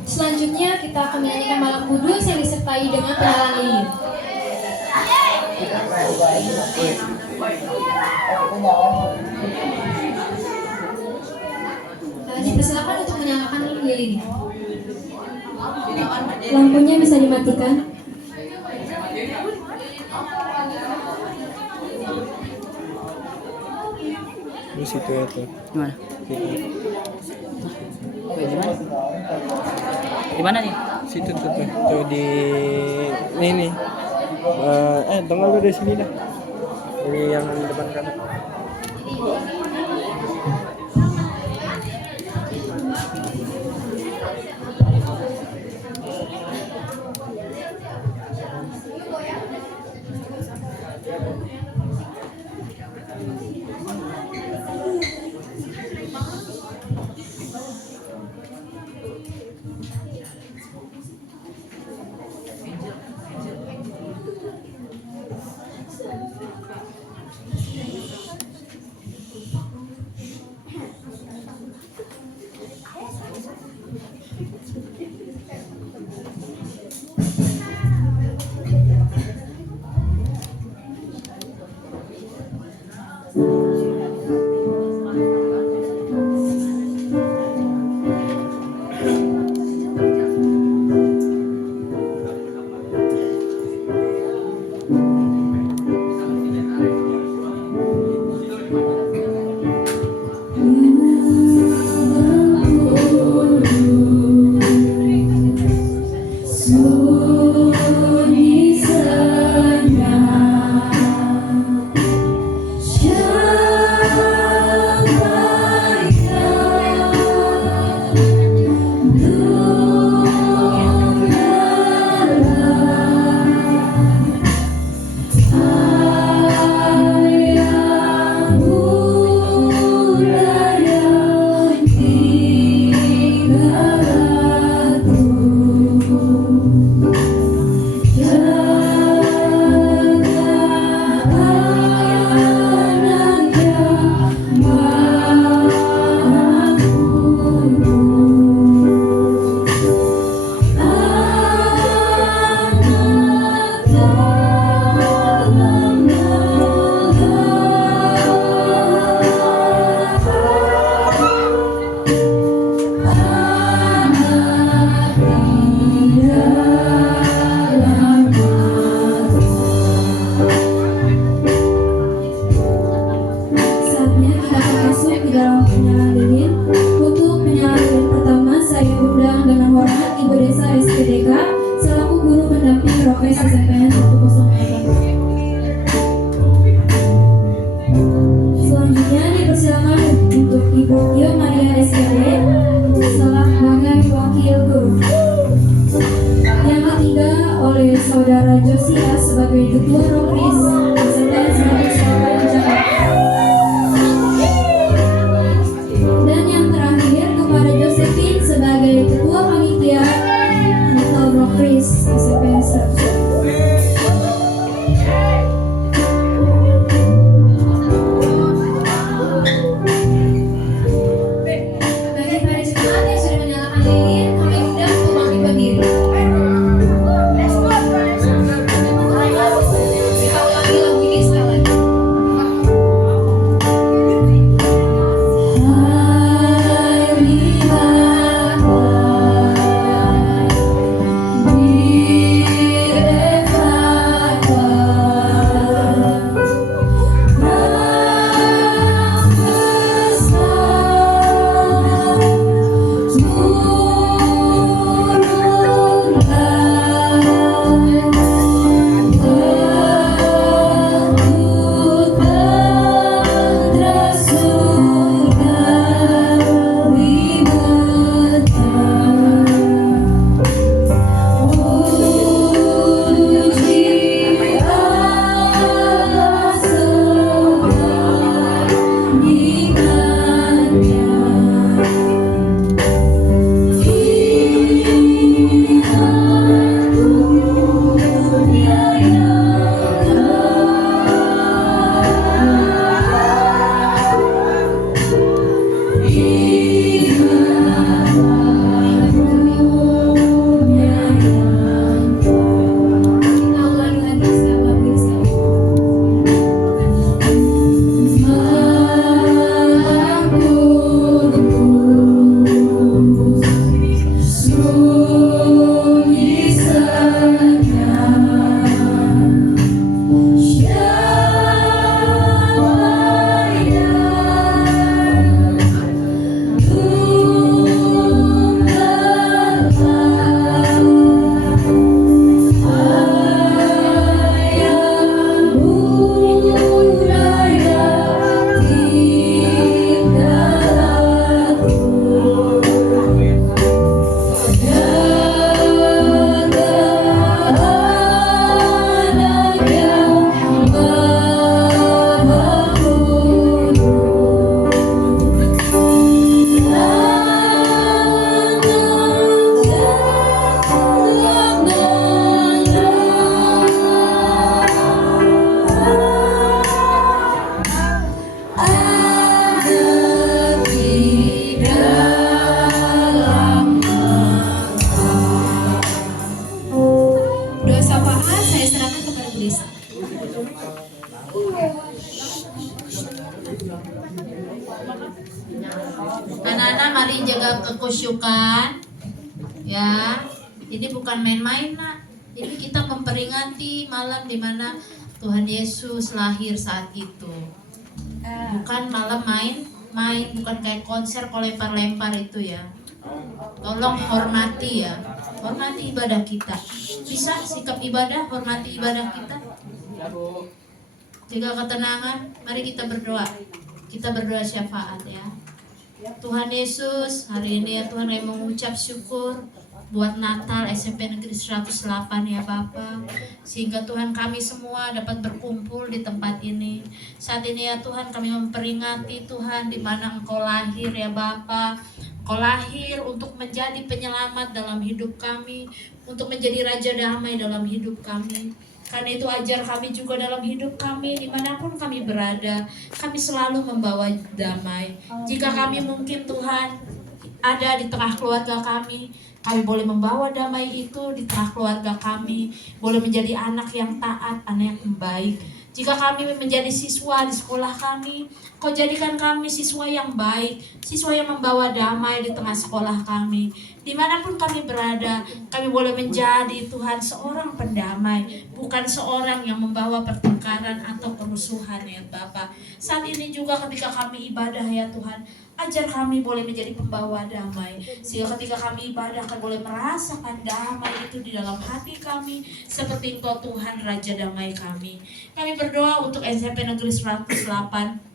Selanjutnya kita akan menyanyikan Malam Kudus yang disertai dengan pengenalan lilin. Dipersilakan untuk menyalakan lilin. Lampunya bisa dimatikan. Di situ ya tuh. Gimana? Di mana nih? Situ tuh. Tuh di ini. Tengah lu dari sini dah. Ini yang depan kanan. Selanjutnya dipersilakan untuk Ibu Tio Maria SKD sebagai wakil guru. Yang ketiga oleh Saudara Josias sebagai Ketua Rokris beserta sebagai sahabat Jakarta. Dan yang terakhir kepada Josephine sebagai Ketua Panitia Natal Rokris SPN 100. Yeah. Inggris. Anak-anak mari jaga kekusyukan. Ya, ini bukan main-main nak. Ini kita memperingati malam di mana Tuhan Yesus lahir saat itu. Bukan malam main, bukan kayak konser kalau lempar-lempar itu ya. Tolong hormati ya, hormati ibadah kita. Bisa sikap ibadah, hormati ibadah kita. Jaga ketenangan, mari kita berdoa. Kita berdoa syafaat ya. Tuhan Yesus, hari ini ya Tuhan yang mengucap syukur buat Natal SMP Negeri 108 ya Bapa, sehingga Tuhan kami semua dapat berkumpul di tempat ini. Saat ini ya Tuhan kami memperingati Tuhan di mana Engkau lahir ya Bapa. Engkau lahir untuk menjadi penyelamat dalam hidup kami, untuk menjadi Raja Damai dalam hidup kami. Karena itu ajar kami juga dalam hidup kami, dimanapun kami berada, kami selalu membawa damai. Jika kami mungkin Tuhan ada di tengah keluarga kami boleh membawa damai itu di tengah keluarga kami, boleh menjadi anak yang taat, anak yang baik. Jika kami menjadi siswa di sekolah kami, Kau jadikan kami siswa yang baik, siswa yang membawa damai di tengah sekolah kami. Dimanapun kami berada, kami boleh menjadi Tuhan seorang pendamai, bukan seorang yang membawa pertengkaran atau kerusuhan ya Bapa. Saat ini juga ketika kami ibadah ya Tuhan, ajar kami boleh menjadi pembawa damai, sehingga ketika kami ibadah kami boleh merasakan damai itu di dalam hati kami, seperti Engkau Tuhan Raja Damai kami. Kami berdoa untuk SMP Negeri 108.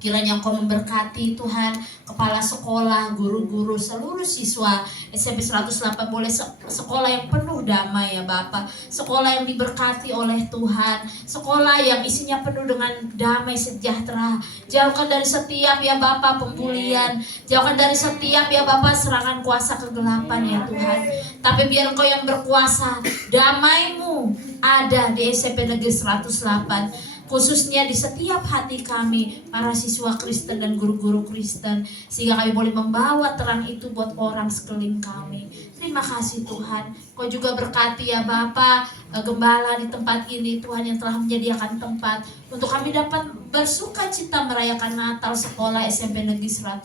Kiranya Engkau memberkati Tuhan, kepala sekolah, guru-guru, seluruh siswa SMP 108 boleh sekolah yang penuh damai ya Bapak. Sekolah yang diberkati oleh Tuhan, sekolah yang isinya penuh dengan damai sejahtera. Jauhkan dari setiap ya Bapak pembulian, jauhkan dari setiap ya Bapak serangan kuasa kegelapan ya Tuhan. Tapi biar Engkau yang berkuasa, damai-Mu ada di SMP Negeri 108. Khususnya di setiap hati kami, para siswa Kristen dan guru-guru Kristen, sehingga kami boleh membawa terang itu buat orang sekeliling kami. Terima kasih Tuhan. Kau juga berkati ya Bapa, gembala di tempat ini, Tuhan yang telah menyediakan tempat untuk kami dapat bersuka cita merayakan Natal sekolah SMP Negeri 108.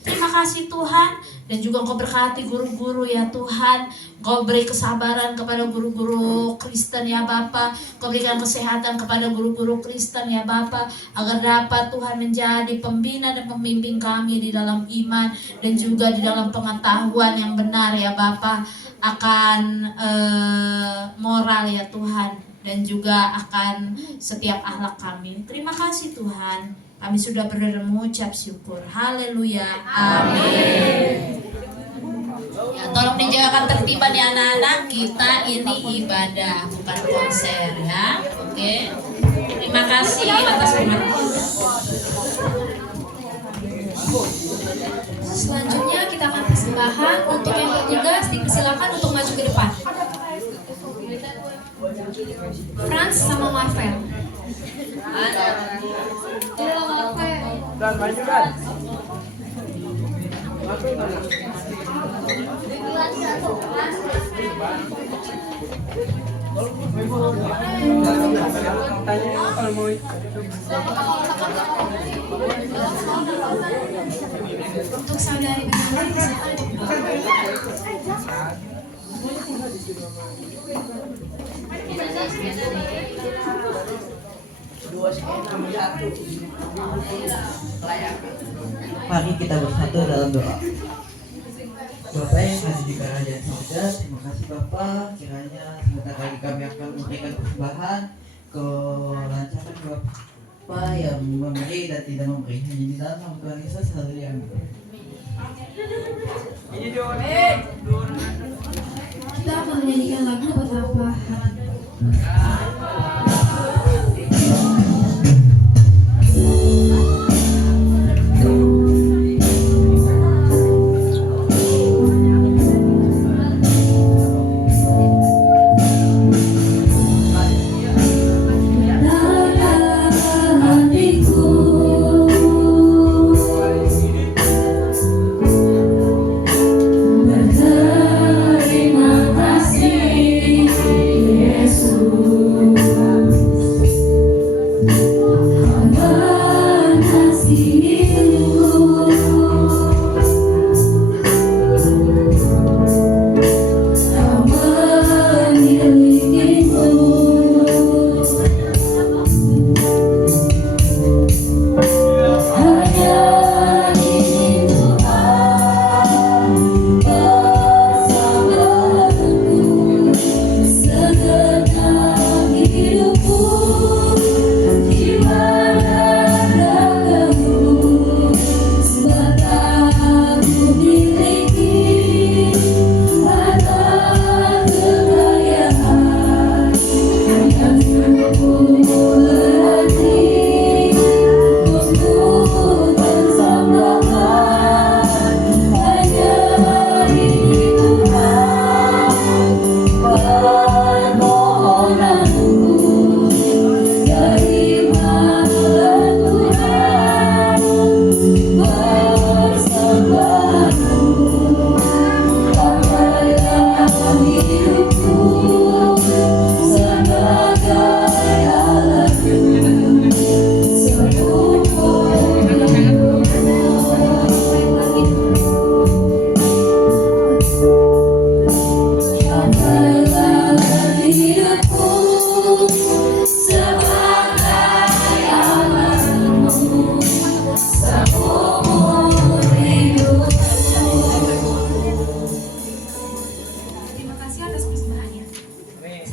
Terima kasih Tuhan, dan juga Kau berkati guru-guru ya Tuhan. Kau beri kesabaran kepada guru-guru Kristen ya Bapa. Kau berikan kesehatan kepada guru-guru Kristen ya Bapa, agar dapat Tuhan menjadi pembina dan pembimbing kami di dalam iman dan juga di dalam pengetahuan yang benar ya Bapa, akan moral ya Tuhan, dan juga akan setiap akhlak kami. Terima kasih Tuhan, kami sudah berdoa dan mengucap syukur. Haleluya, amin. Ya, tolong dijaga ketertiban ya anak-anak, kita ini ibadah bukan konser ya. Oke. Terima kasih atas perhatian. Selanjutnya kita akan persembahan. Untuk yang bertugas dipersilakan untuk maju ke depan. Franz sama Marvel. Dan maju kan. Untuk saudari Bella silakan. Mari kita bersatu dalam doa. Bapak yang ada di kerajaan surga, terima kasih Bapak. Kiranya sebentar lagi kami akan memberikan persembahan, kelancaran Bapak yang memberi dan tidak memberi, hanya di dalam nama Tuhan Yesus selalu yang Kita akan menyanyikan lagu Betapa Terima kasih Yesus.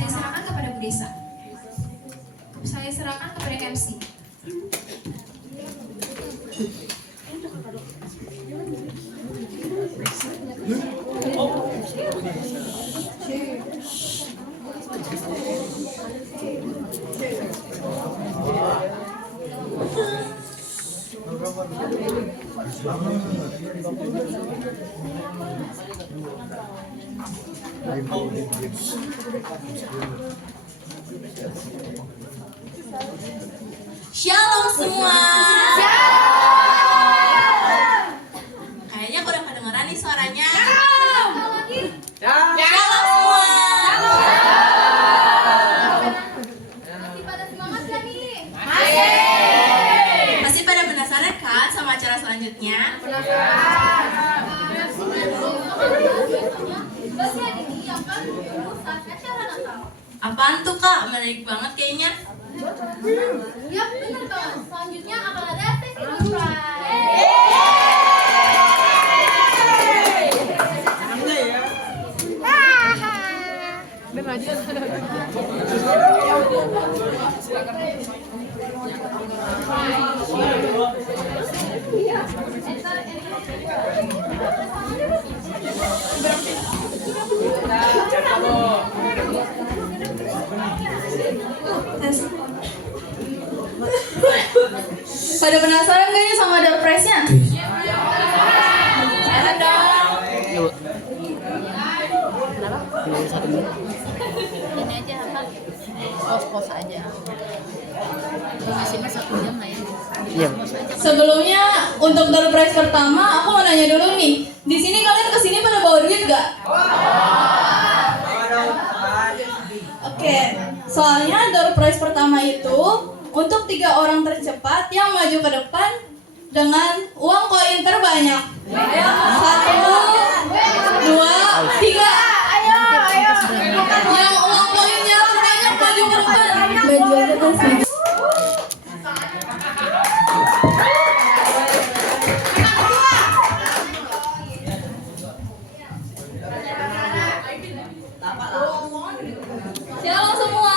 Saya serahkan kepada Bu Desa. Saya serahkan kepada MC. Shalom semua. Kayaknya kurang kedengeran nih suaranya. Shalom semua. Masih pada semangat gak nih? Masih pada penasaran kan sama acara selanjutnya? Apaan tuh Kak? Menarik banget kayaknya. Ya benar banget. Selanjutnya akan ada sesi surprise. Pada penasaran gak ya sama door prize-nya? Ada dong. Ini aja apa? Pos-pos aja. Masih 1 jam lah ya. Sebelumnya untuk door prize pertama, aku mau nanya dulu nih. Di sini kalian kesini pada bawa duit gak? Oke, soalnya door prize pertama itu untuk 3 orang tercepat yang maju ke depan dengan uang koin terbanyak. 1, 2, 3. Yang uang koinnya terbanyak maju ke depan. Baju aja kan. Shalom semua.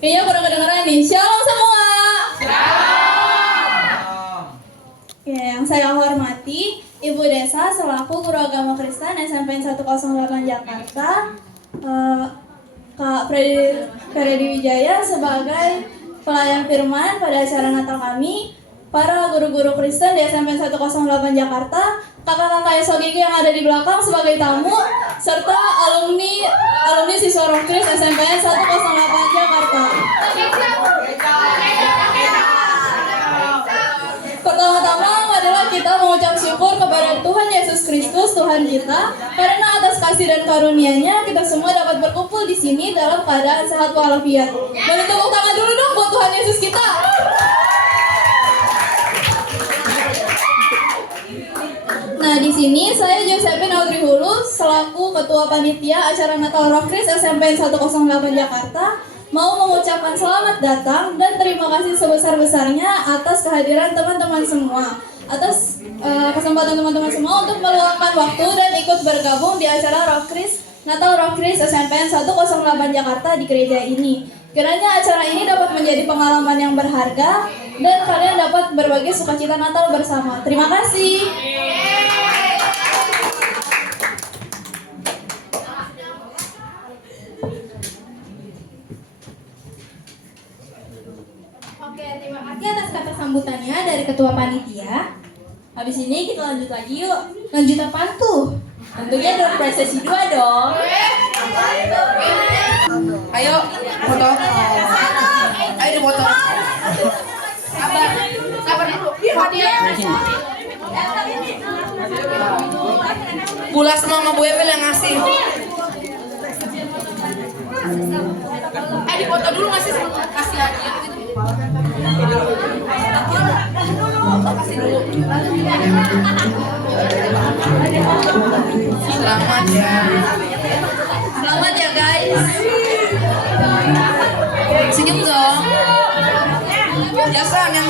Kayaknya kurang kedengeran nih. Shalom semua. Oke, yang saya hormati Ibu Desa selaku Guru Agama Kristen SMP 108 Jakarta, Kak Freddy Wijaya sebagai pelayan firman pada acara Natal kami, para guru-guru Kristen di SMP 108 Jakarta, kakak-kakak SOGG yang ada di belakang sebagai tamu, serta alumni siswa Rockris SMP 108 Jakarta. Pertama-tama adalah kita mengucap syukur kepada Tuhan Yesus Kristus, Tuhan kita, karena atas kasih dan karunia-Nya kita semua dapat berkumpul di sini dalam keadaan sehat walafiat. Boleh tepuk tangan dulu dong buat Tuhan Yesus kita. Nah, di sini saya Josephine Audrey Hulu selaku Ketua Panitia Acara Natal Rockris SMP 108 Jakarta mau mengucapkan selamat datang dan terima kasih sebesar-besarnya atas kehadiran teman-teman semua, atas kesempatan teman-teman semua untuk meluangkan waktu dan ikut bergabung di acara Rockris Natal Rockris SMP 108 Jakarta di gereja ini. Kiranya acara ini dapat menjadi pengalaman yang berharga dan kalian dapat berbagi sukacita Natal bersama. Terima kasih. Oke, terima kasih atas kata sambutannya dari Ketua Panitia. Habis ini kita lanjut lagi yuk. Lanjut apaan tuh? Tentunya door prize sesi 2 dong. Ayo, foto. Ayo foto. Sabar dulu. Bula sama Bu Ebel yang ngasih. Dipoto dulu kasih hadiah gitu. Kasih dulu. Selamat ya. Selamat ya guys. Senyum dong. Jangan yang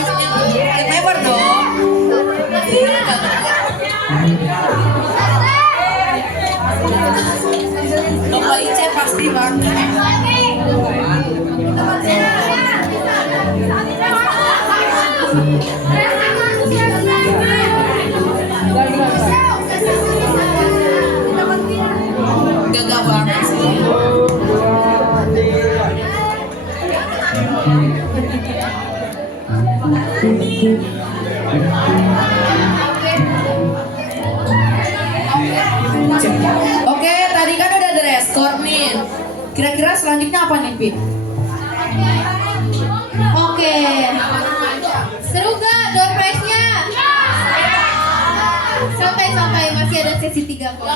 lebar dong. kan? Gagah banget sih. Oke, tadi kan udah dress code nih. Kira-kira selanjutnya apa nih, Pi? Oke. Seru gak door prize-nya? Sampai masih ada sesi 3 kok.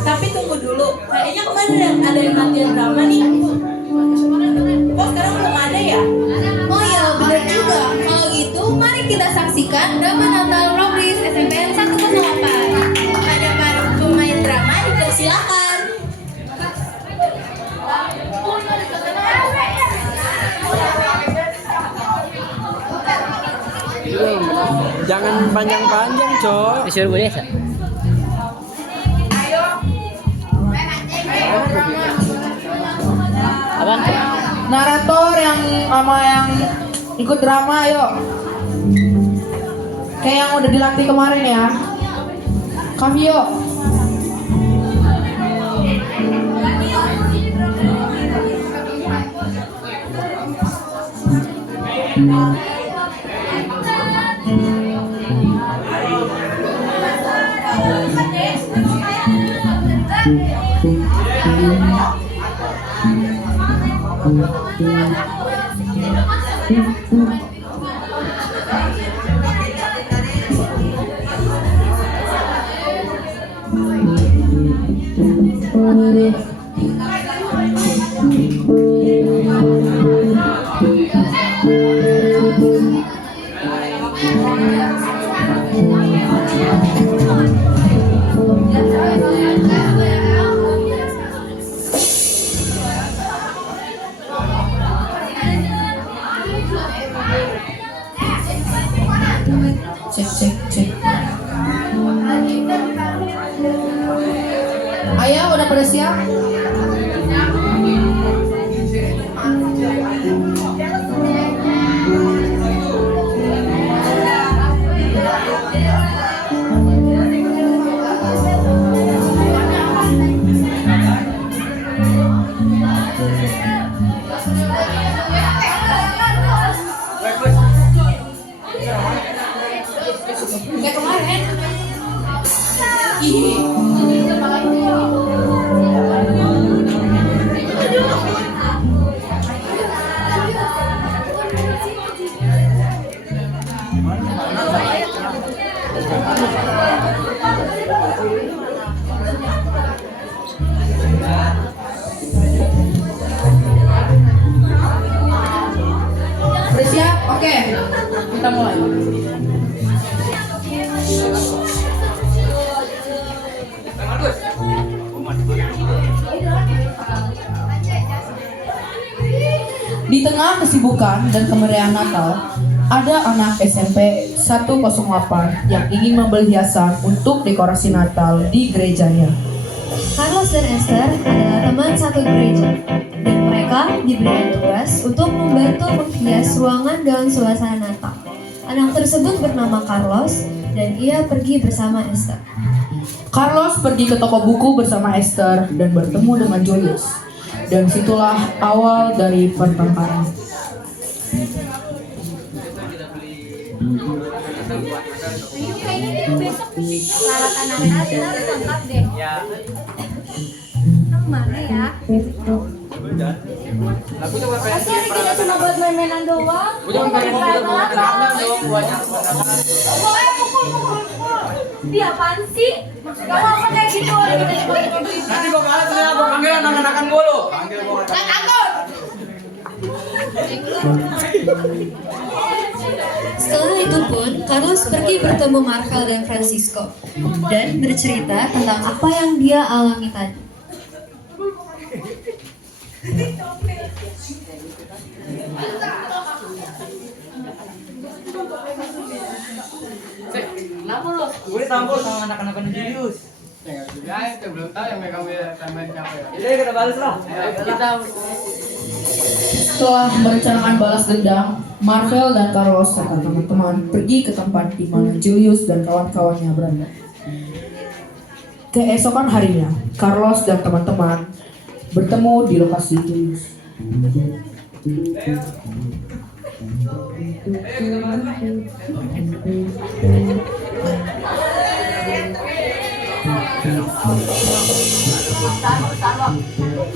Tapi tunggu dulu. Kayaknya kemarin ada yang latihan drama nih. Kok sekarang belum ada ya? Oh iya, benar juga. Kalau gitu, mari kita saksikan drama Natal Rokris SMPN 108. Pada para pemain drama dipersilakan. Jangan panjang-panjang, Cok. Disuruh boleh, Sa? Apaan? Narator yang sama yang ikut drama, ayo. Kayak yang udah dilatih kemarin ya. Kami yuk. Cek. Ayah udah pada siap? Kayak kemarin. Udah siap? Oke. Kita mulai. Di tengah kesibukan dan kemeriahan Natal, ada anak SMP 108 yang ingin membeli hiasan untuk dekorasi Natal di gerejanya. Carlos dan Esther adalah teman satu gereja, dan mereka diberikan tugas untuk membantu menghias ruangan dalam suasana Natal. Anak tersebut bernama Carlos, dan ia pergi bersama Esther. Carlos pergi ke toko buku bersama Esther dan bertemu dengan Julius. Dan situlah awal dari pertengkaran. Kayaknya dia besok peralatan Natal kita harus lengkap deh. Mana ya? Masa kita cuma buat main-mainan doang? Dia apaan sih? Gak mau apa kayak gitu. Nanti gue kalah ternyata gue panggil anak-anakan gue lo. Kan aku. Setelah itu pun, Carlos pergi bertemu Marvel dan Francisco dan bercerita tentang apa yang dia alami tadi. Kenapa lo? Gue tampol sama anak-anak Julius. Ya nggak juga, itu belum tahu yang mereka tambahin siapa ya. Jadi kita balas lah. Kita Setelah merencanakan balas dendam, Marvel dan Carlos serta teman-teman pergi ke tempat di mana Julius dan kawan-kawannya berada. Keesokan harinya, Carlos dan teman-teman bertemu di lokasi Julius.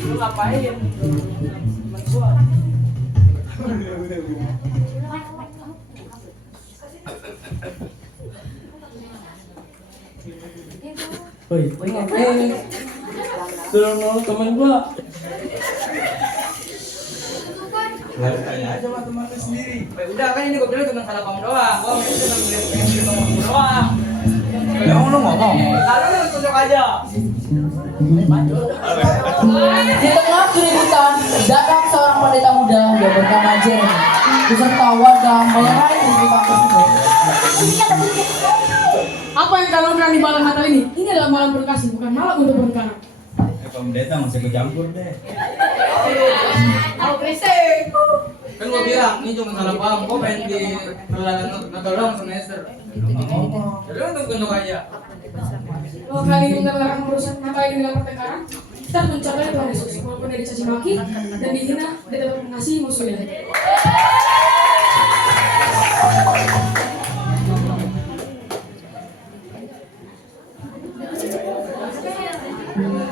Lu ngapain? Woi, ngapain? Tolong nolong teman gua. Tanya aja sama teman lu sendiri. Udah kan ini gue bilang cuma salah paham doang. Gua cuma pengen ngomong doang. Emang lu ngomong? Lalu lu tunjuk aja. Di tengah keributan, datang seorang pendeta muda yang bernama Jeremy beserta warga melerai keributan tersebut. Apa yang kalian lakukan di malam Natal ini? Ini adalah malam berkasih, bukan malam untuk berperkara. Pendeta masih ikut campur deh. Kalau berisik. Kan gua bilang ini cuma salah paham. Gua pengen di peralatan Natal doang semester. Jadi lu tunjuk aja. Kalau kalian melarang merusak Natal ini dengan pertengkaran, kita mencapai Tuhan Yesus. Walaupun dia dicaci maki dan dihina, dia tetap mengasihi musuhnya.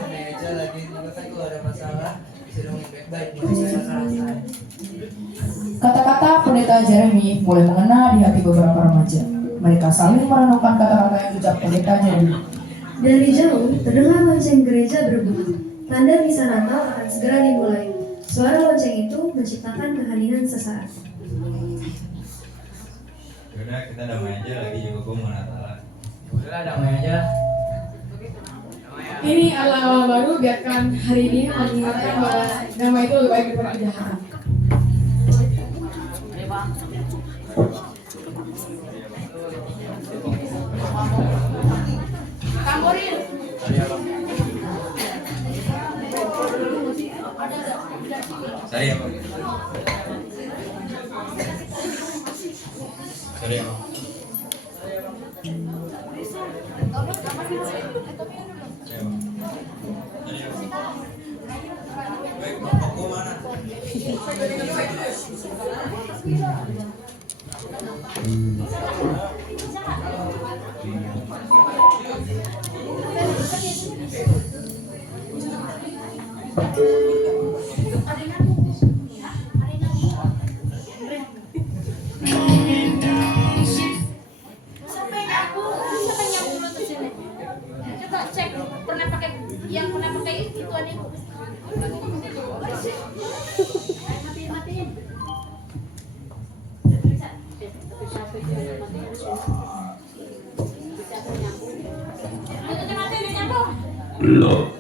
Meja lagi juga kan kalau ada masalah bisa ngomong baik-baik, bisa selesai. Kata-kata pendeta Jeremy mulai mengena di hati beberapa remaja. Mereka saling merenungkan kata-kata yang diucap pendeta Jeremy. Dari jauh, terdengar lonceng gereja berbunyi. Tanda misa Natal akan segera dimulai. Suara lonceng itu menciptakan keheningan sesaat. Yaudah kita damai aja lagi juga gue mau Natalan. Udah damai aja. Ini adalah awal baru, biarkan hari ini mengingatkan bahwa damai itu lebih baik daripada kejahatan. Tamborin. Sorry ya, Bang. Sorry ya, Bang. Baik, Bapak gua mana? Coba cek pernah pakai yang pernah pakai itu ada matiin. Belum.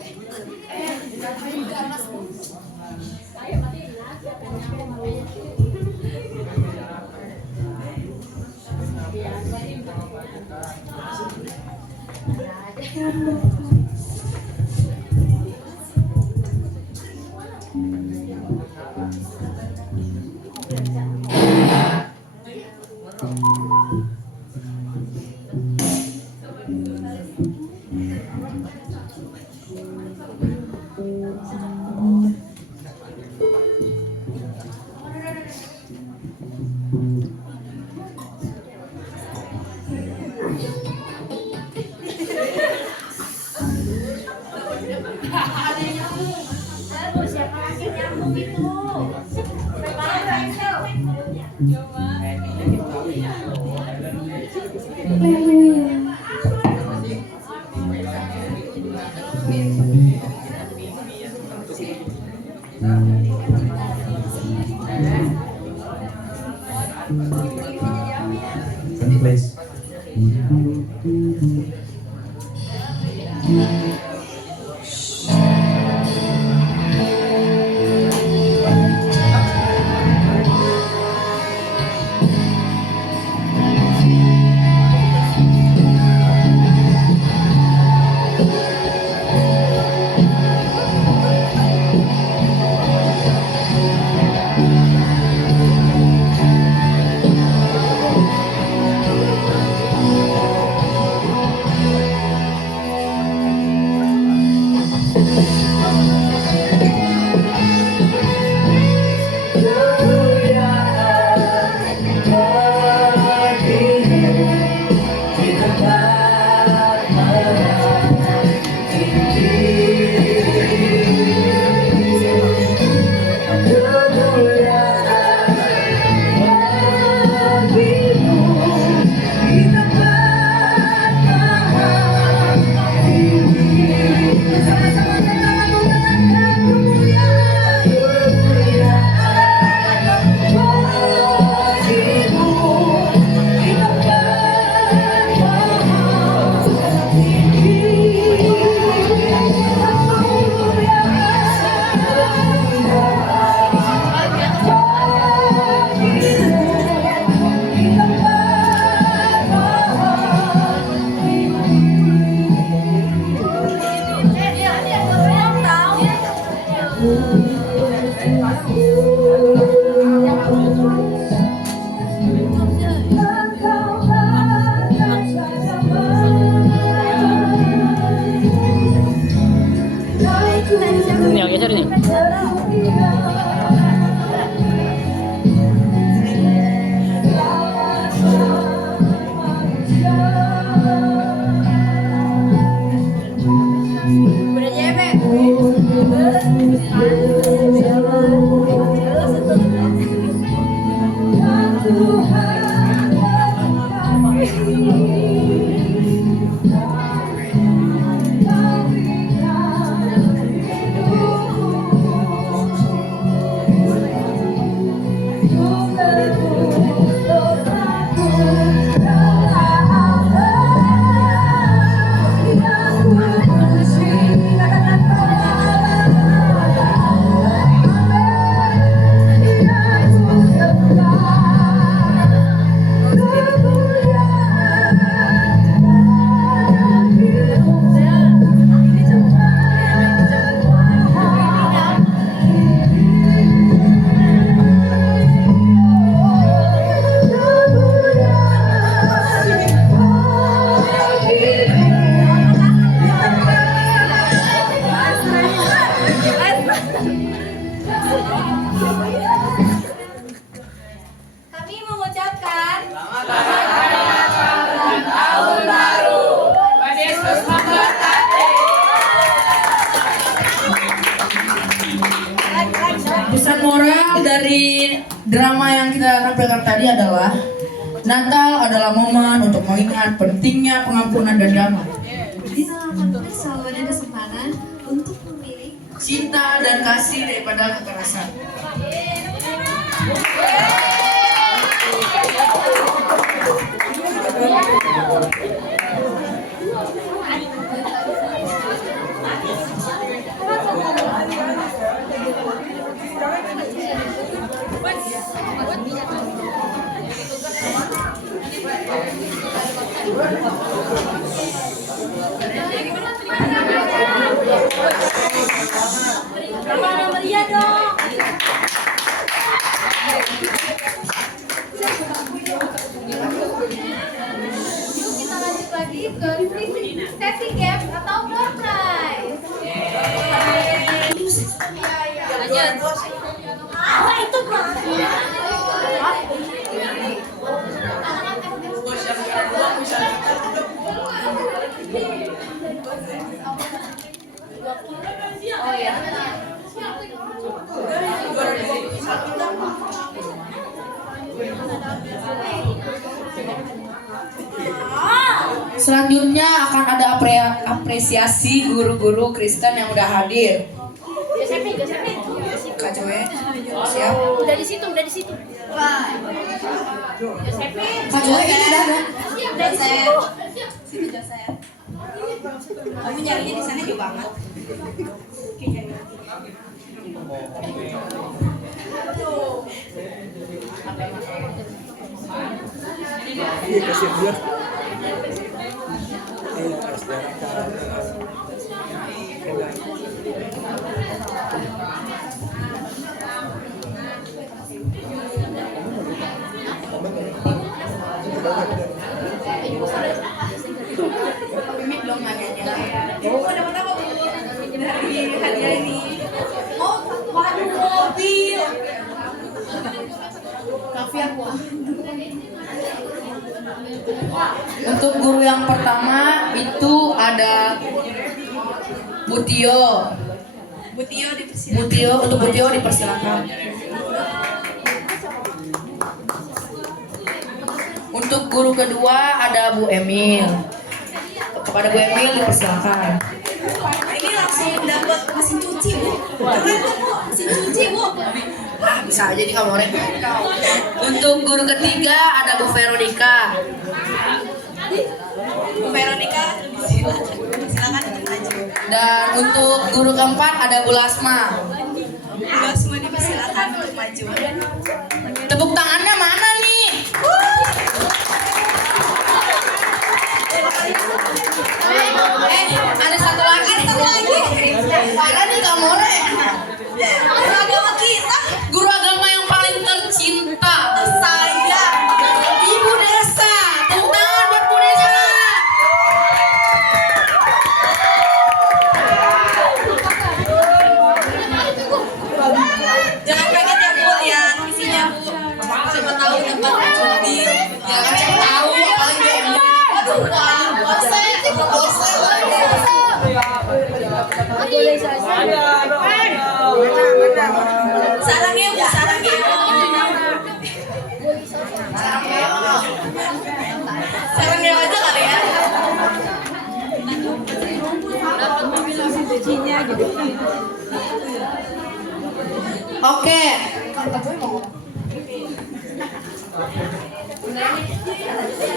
Please. Kami mengucapkan Tahun baru. Yesus memberkati. Pesan moral dari drama yang kita tampilkan tadi adalah Natal adalah momen untuk mengingat pentingnya pengampunan dan damai. Di dalam Natal selalu ada kesempatan untuk memilih Cinta dan kasih daripada kekerasan. Mana meriah dong. Yuk kita lanjut lagi ke sesi games atau door prize. Lanjut. Ah, itu Oh ya. Selanjutnya akan ada apresiasi guru-guru Kristen yang udah hadir. Josephine. Kak Joe, siap. Udah di situ. Josephine. Kak Joe ini udah ada. Udah di situ. Sini Joseph. Kami nyarinya di sana jauh banget. Mimi belum nanya. Ibu mau dapat apa Bu? Dari hadiah ini. Oh, waduh mobil. Kafiah wah. Untuk guru yang pertama itu ada Butio. Untuk Butio dipersilakan. Untuk guru kedua ada Bu Emil. Kepada Bu Emil dipersilakan. Ini langsung dapat mesin cuci Bu. Keren tuh Bu, mesin cuci Bu. Wah, bisa aja di kamar. Untuk guru ketiga ada Bu Veronica. Bu Veronica, silakan untuk maju. Dan untuk guru keempat ada Bu Lasma. Bu Lasma dipersilakan untuk maju. Tepuk tangannya mana nih? Ada satu lagi nih. Parah nih kamore. Guru agama kita. Guru agama yang paling tercinta. Saya. Ibu Desa. Tepuk tangan buat Bu Desa. Sarangnya Bu, sarangnya. Sarangnya aja kali ya. Oke.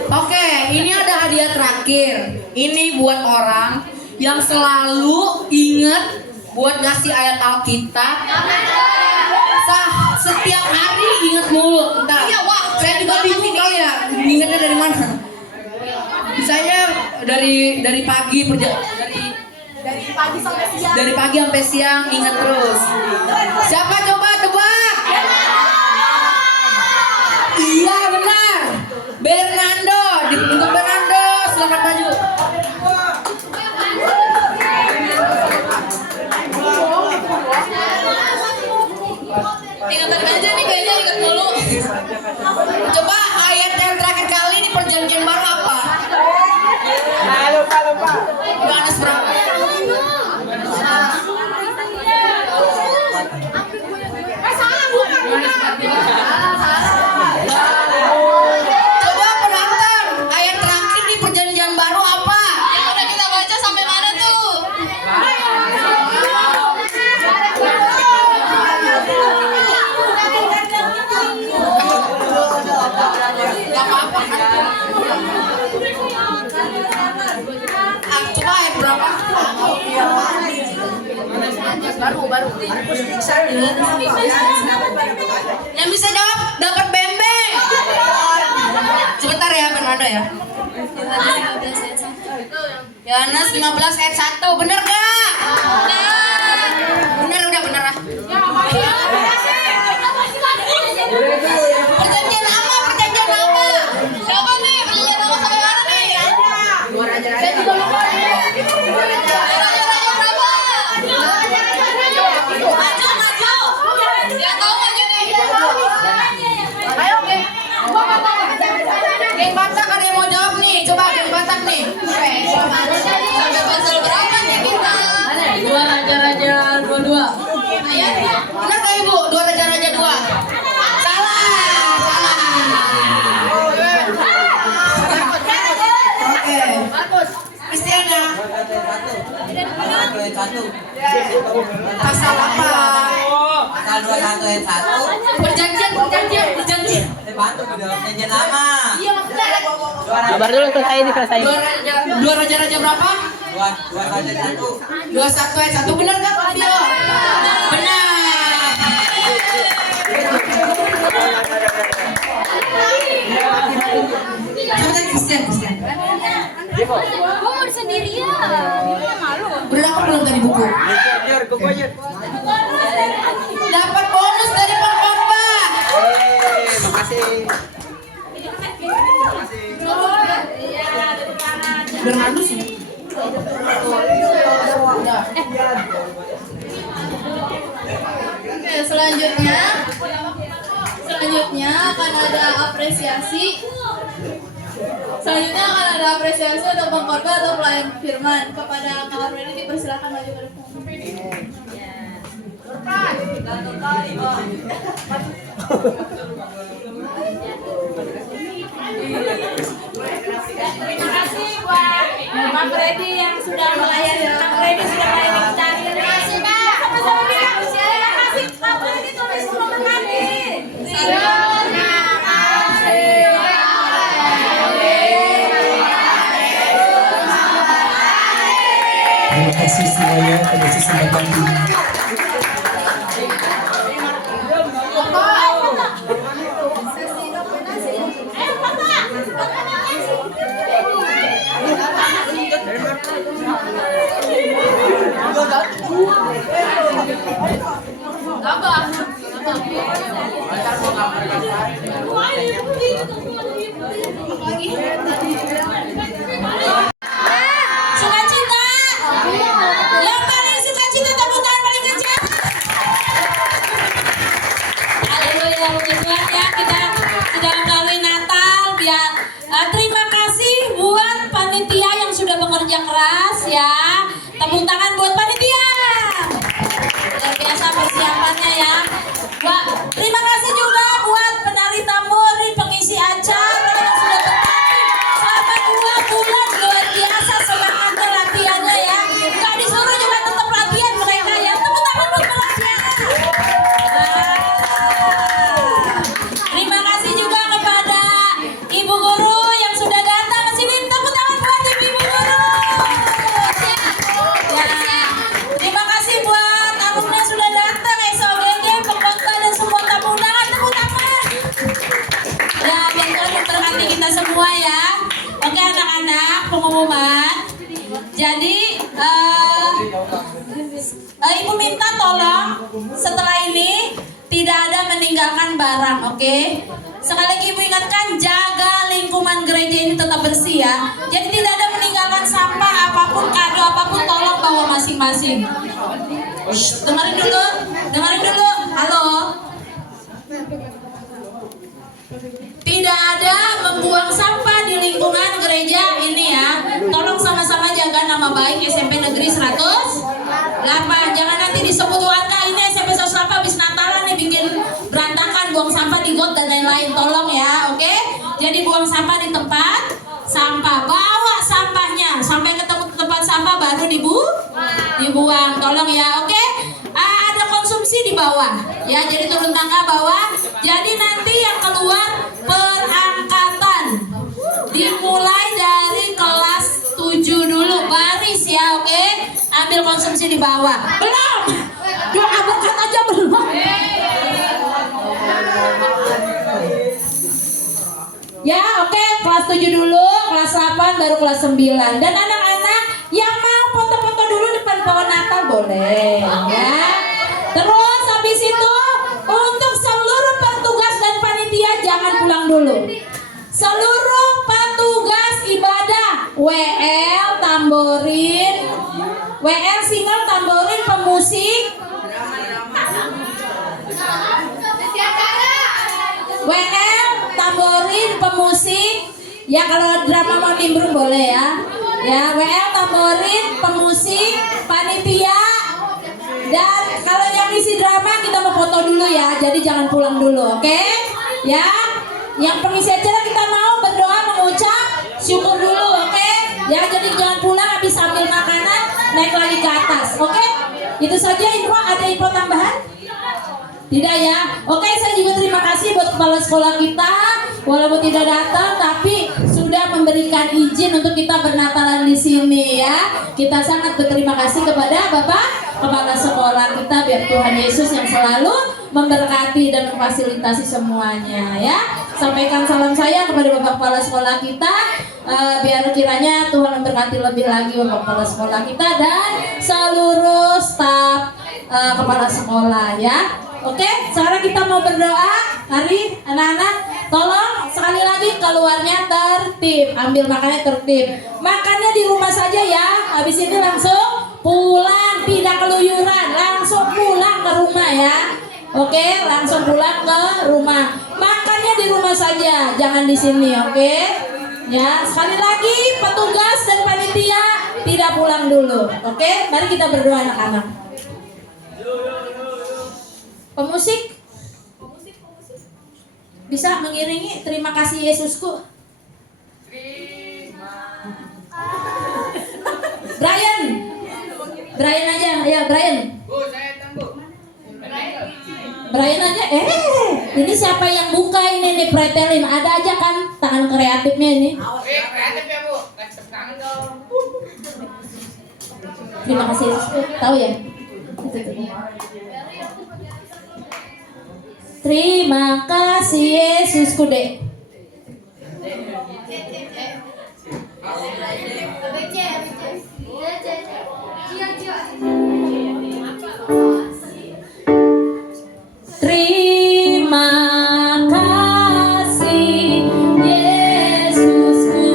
Oke, ini ada hadiah terakhir. Ini buat orang yang selalu inget buat ngasih ayat Alkitab. Setiap hari inget mulu. Bentar. Saya juga bingung kali ya, ingetnya dari mana. Misalnya dari pagi dari pagi sampai siang inget terus. Siapa coba tebak? Iya benar. Bernardo, untuk Bernardo selamat maju. Ingatan aja nih kayaknya ingat mulu. Coba ayat yang terakhir kali di perjanjian baru apa? Lupa. Yohanes berapa? Coba penonton, ayat terakhir di perjanjian baru apa? Yang udah kita baca sampai mana tuh? Gak apa-apa. Coba ayat berapa? Baru. Yang bisa jawab dapat bembeng. Sebentar ya Bernardo ya. Yohanes 15 ayat 1. Bener gak? Bener, udah bener lah. Perjanjian lama. Siapa nih? Perjanjian lama sampai mana nih? Saya juga lupa. Ayo, geng Batak ada yang mau jawab nih. Coba geng Batak nih. Sampai pasal berapa nih kita? 2 Raja-Raja 22. Benar gak Ibu? 2 Raja-Raja 2. Salah. Oke. Kristiana. Pasal apa? Pasal 21 ayat 1. Perjanjian. Perjanjian lama. Iya maksudnya. Sabar dulu selesai. 2 Raja-Raja berapa? 21 ayat 1. 21 ayat 1. Benar gak Fabio? Benar. Coba Christian. Gue mau sendirian. Malu. Udah dapat belum tadi buku? Biar gue aja. Dapat bonus dari Pak Papa. Makasih. Bernardo sih. Oke, selanjutnya akan ada apresiasi. Selanjutnya akan ada apresiasi untuk pengkhotbah atau pelayan firman. Kepada Kak Freddy dipersilakan maju ke depan. Terima kasih buat Pak Freddy yang sudah melayani. Kak Freddy sudah melayani kita. Terima kasih Kak. Sama-sama bilang. Terima kasih Kak Freddy tulis teman kami. Terima kasih semuanya atas kesempatan ini. Sukacita. Yang paling sukacita tepuk tangan paling panitia yang sudah bekerja keras ya. Tepuk tangan buat panitia. Luar biasa persiapannya ya. Terima kasih juga buat penari tambori, pengisi acara yang sudah berlatih selama 2 bulan. Luar biasa semangatnya latihannya ya. Gak disuruh juga tetap latihan mereka ya. Tepuk tangan buat mereka. Terima kasih juga kepada ibu guru yang sudah datang ke sini. Tepuk tangan buat ibu guru. Ya. Terima kasih buat alumni yang sudah datang, SOGG, pengkota dan semua tamu undangan. Tepuk tangan. Ya, biar Tuhan memberkati kita semua ya. Oke anak-anak, pengumuman. Jadi ibu minta tolong setelah ini tidak ada meninggalkan barang, oke? Sekali lagi ibu ingatkan, jaga lingkungan gereja ini tetap bersih ya. Jadi tidak ada meninggalkan sampah apapun, kado apapun, tolong bawa masing-masing. Dengerin dulu, halo. Tidak ada membuang sampah di lingkungan gereja ini ya. Tolong sama-sama jaga nama baik SMP Negeri 108. Jangan nanti disebut warga ini SMP 108 habis Natalan nih bikin berantakan, buang sampah di got dan lain-lain. Tolong ya, oke? Jadi buang sampah di tempat sampah. Bawa sampahnya sampai ketemu tempat sampah baru dibuang. Tolong ya, oke? Ada konsumsi di bawah ya, jadi turun tangga bawah. Jadi nanti yang keluar perangkatan dimulai dari kelas 7 dulu, baris ya, oke? Ambil konsumsi di bawah. Belum, doa berkat aja belum. Ya, oke, kelas 7 dulu, kelas 8 baru kelas 9. Dan anak-anak yang mau foto-foto dulu depan pohon Natal boleh ya. Terus habis itu untuk seluruh petugas dan panitia jangan pulang dulu. Seluruh petugas ibadah, WL, tamborin, WL single, tamborin, pemusik, WL, tamborin, pemusik. Ya kalau drama mau nimbrung boleh ya. Ya, WL, tamborin, pemusik, panitia. Dan kalau yang isi drama kita mau foto dulu ya. Jadi jangan pulang dulu, oke? Ya. Yang pengisi acara kita mau berdoa mengucap syukur dulu, oke? Ya, jadi jangan pulang habis ambil makanan naik lagi ke atas, oke? Itu saja info. Ada info tambahan? Tidak ya? Oke, saya juga terima kasih buat kepala sekolah kita. Walaupun tidak datang, tapi sudah memberikan izin untuk kita bernatalan di sini ya. Kita sangat berterima kasih kepada Bapak Kepala Sekolah kita. Biar Tuhan Yesus yang selalu memberkati dan memfasilitasi semuanya ya. Sampaikan salam saya kepada Bapak Kepala Sekolah kita. Biar kiranya Tuhan memberkati lebih lagi Bapak Kepala Sekolah kita dan seluruh staf Kepala Sekolah ya. Oke, sekarang kita mau berdoa. Mari anak-anak, tolong sekali lagi keluarnya tertib, ambil makannya tertib. Makannya di rumah saja ya. Habis ini langsung pulang, tidak keluyuran, langsung pulang ke rumah ya. Oke, langsung pulang ke rumah. Makannya di rumah saja, jangan di sini, oke? Ya, sekali lagi petugas dan panitia tidak pulang dulu. Oke, mari kita berdoa anak-anak. Pemusik bisa mengiringi terima kasih Yesusku. Brian aja, ya Brian. Brian aja. Ini siapa yang buka ini nih pretelin? Ada aja kan tangan kreatifnya ini. Kreatif ya Bu, tepuk tangan dong. Terima kasih Yesusku. Tahu ya? Terima kasih Yesusku dek. Terima kasih Yesusku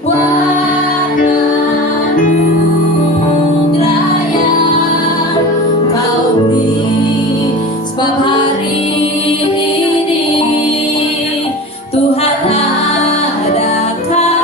buat anugerah yang Kau beri, sebab hari ini Tuhan adakan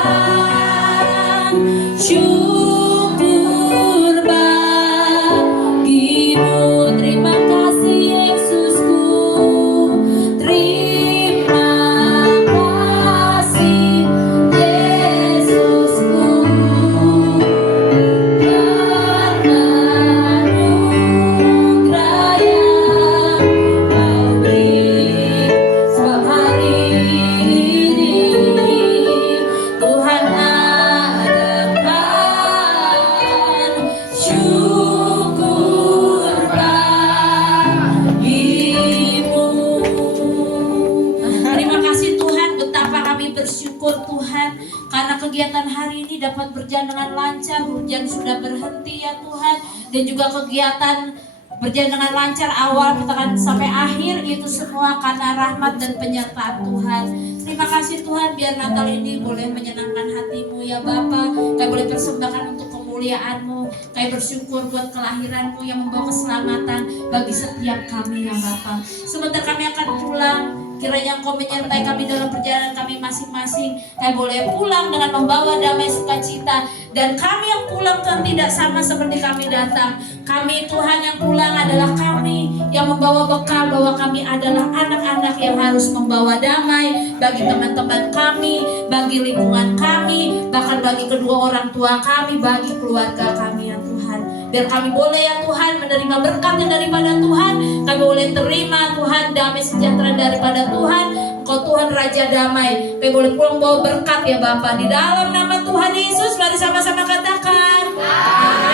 Tuhan. Karena kegiatan hari ini dapat berjalan dengan lancar, hujan sudah berhenti ya Tuhan. Dan juga kegiatan berjalan dengan lancar awal pertengahan sampai akhir, itu semua karena rahmat dan penyertaan Tuhan. Terima kasih Tuhan, biar Natal ini boleh menyenangkan hatimu ya Bapa. Kami boleh persembahkan untuk kemuliaan-Mu. Kami bersyukur buat kelahiran-Mu yang membawa keselamatan bagi setiap kami ya Bapa. Sebentar kami akan pulang, kiranya Engkau menyertai kami dalam perjalanan kami masing-masing. Kami boleh pulang dengan membawa damai sukacita. Dan kami yang pulang Tuhan tidak sama seperti kami datang. Kami Tuhan yang pulang adalah kami yang membawa bekal bahwa kami adalah anak-anak yang harus membawa damai bagi teman-teman kami, bagi lingkungan kami, bahkan bagi kedua orang tua kami, bagi keluarga kami ya Tuhan. Biar kami boleh ya Tuhan menerima berkat yang daripada Tuhan. Kami boleh terima Tuhan damai sejahtera daripada Tuhan. Engkau Tuhan Raja Damai. Kami boleh pulang bawa berkat ya Bapa. Di dalam nama Tuhan Yesus, mari sama-sama katakan. Amin.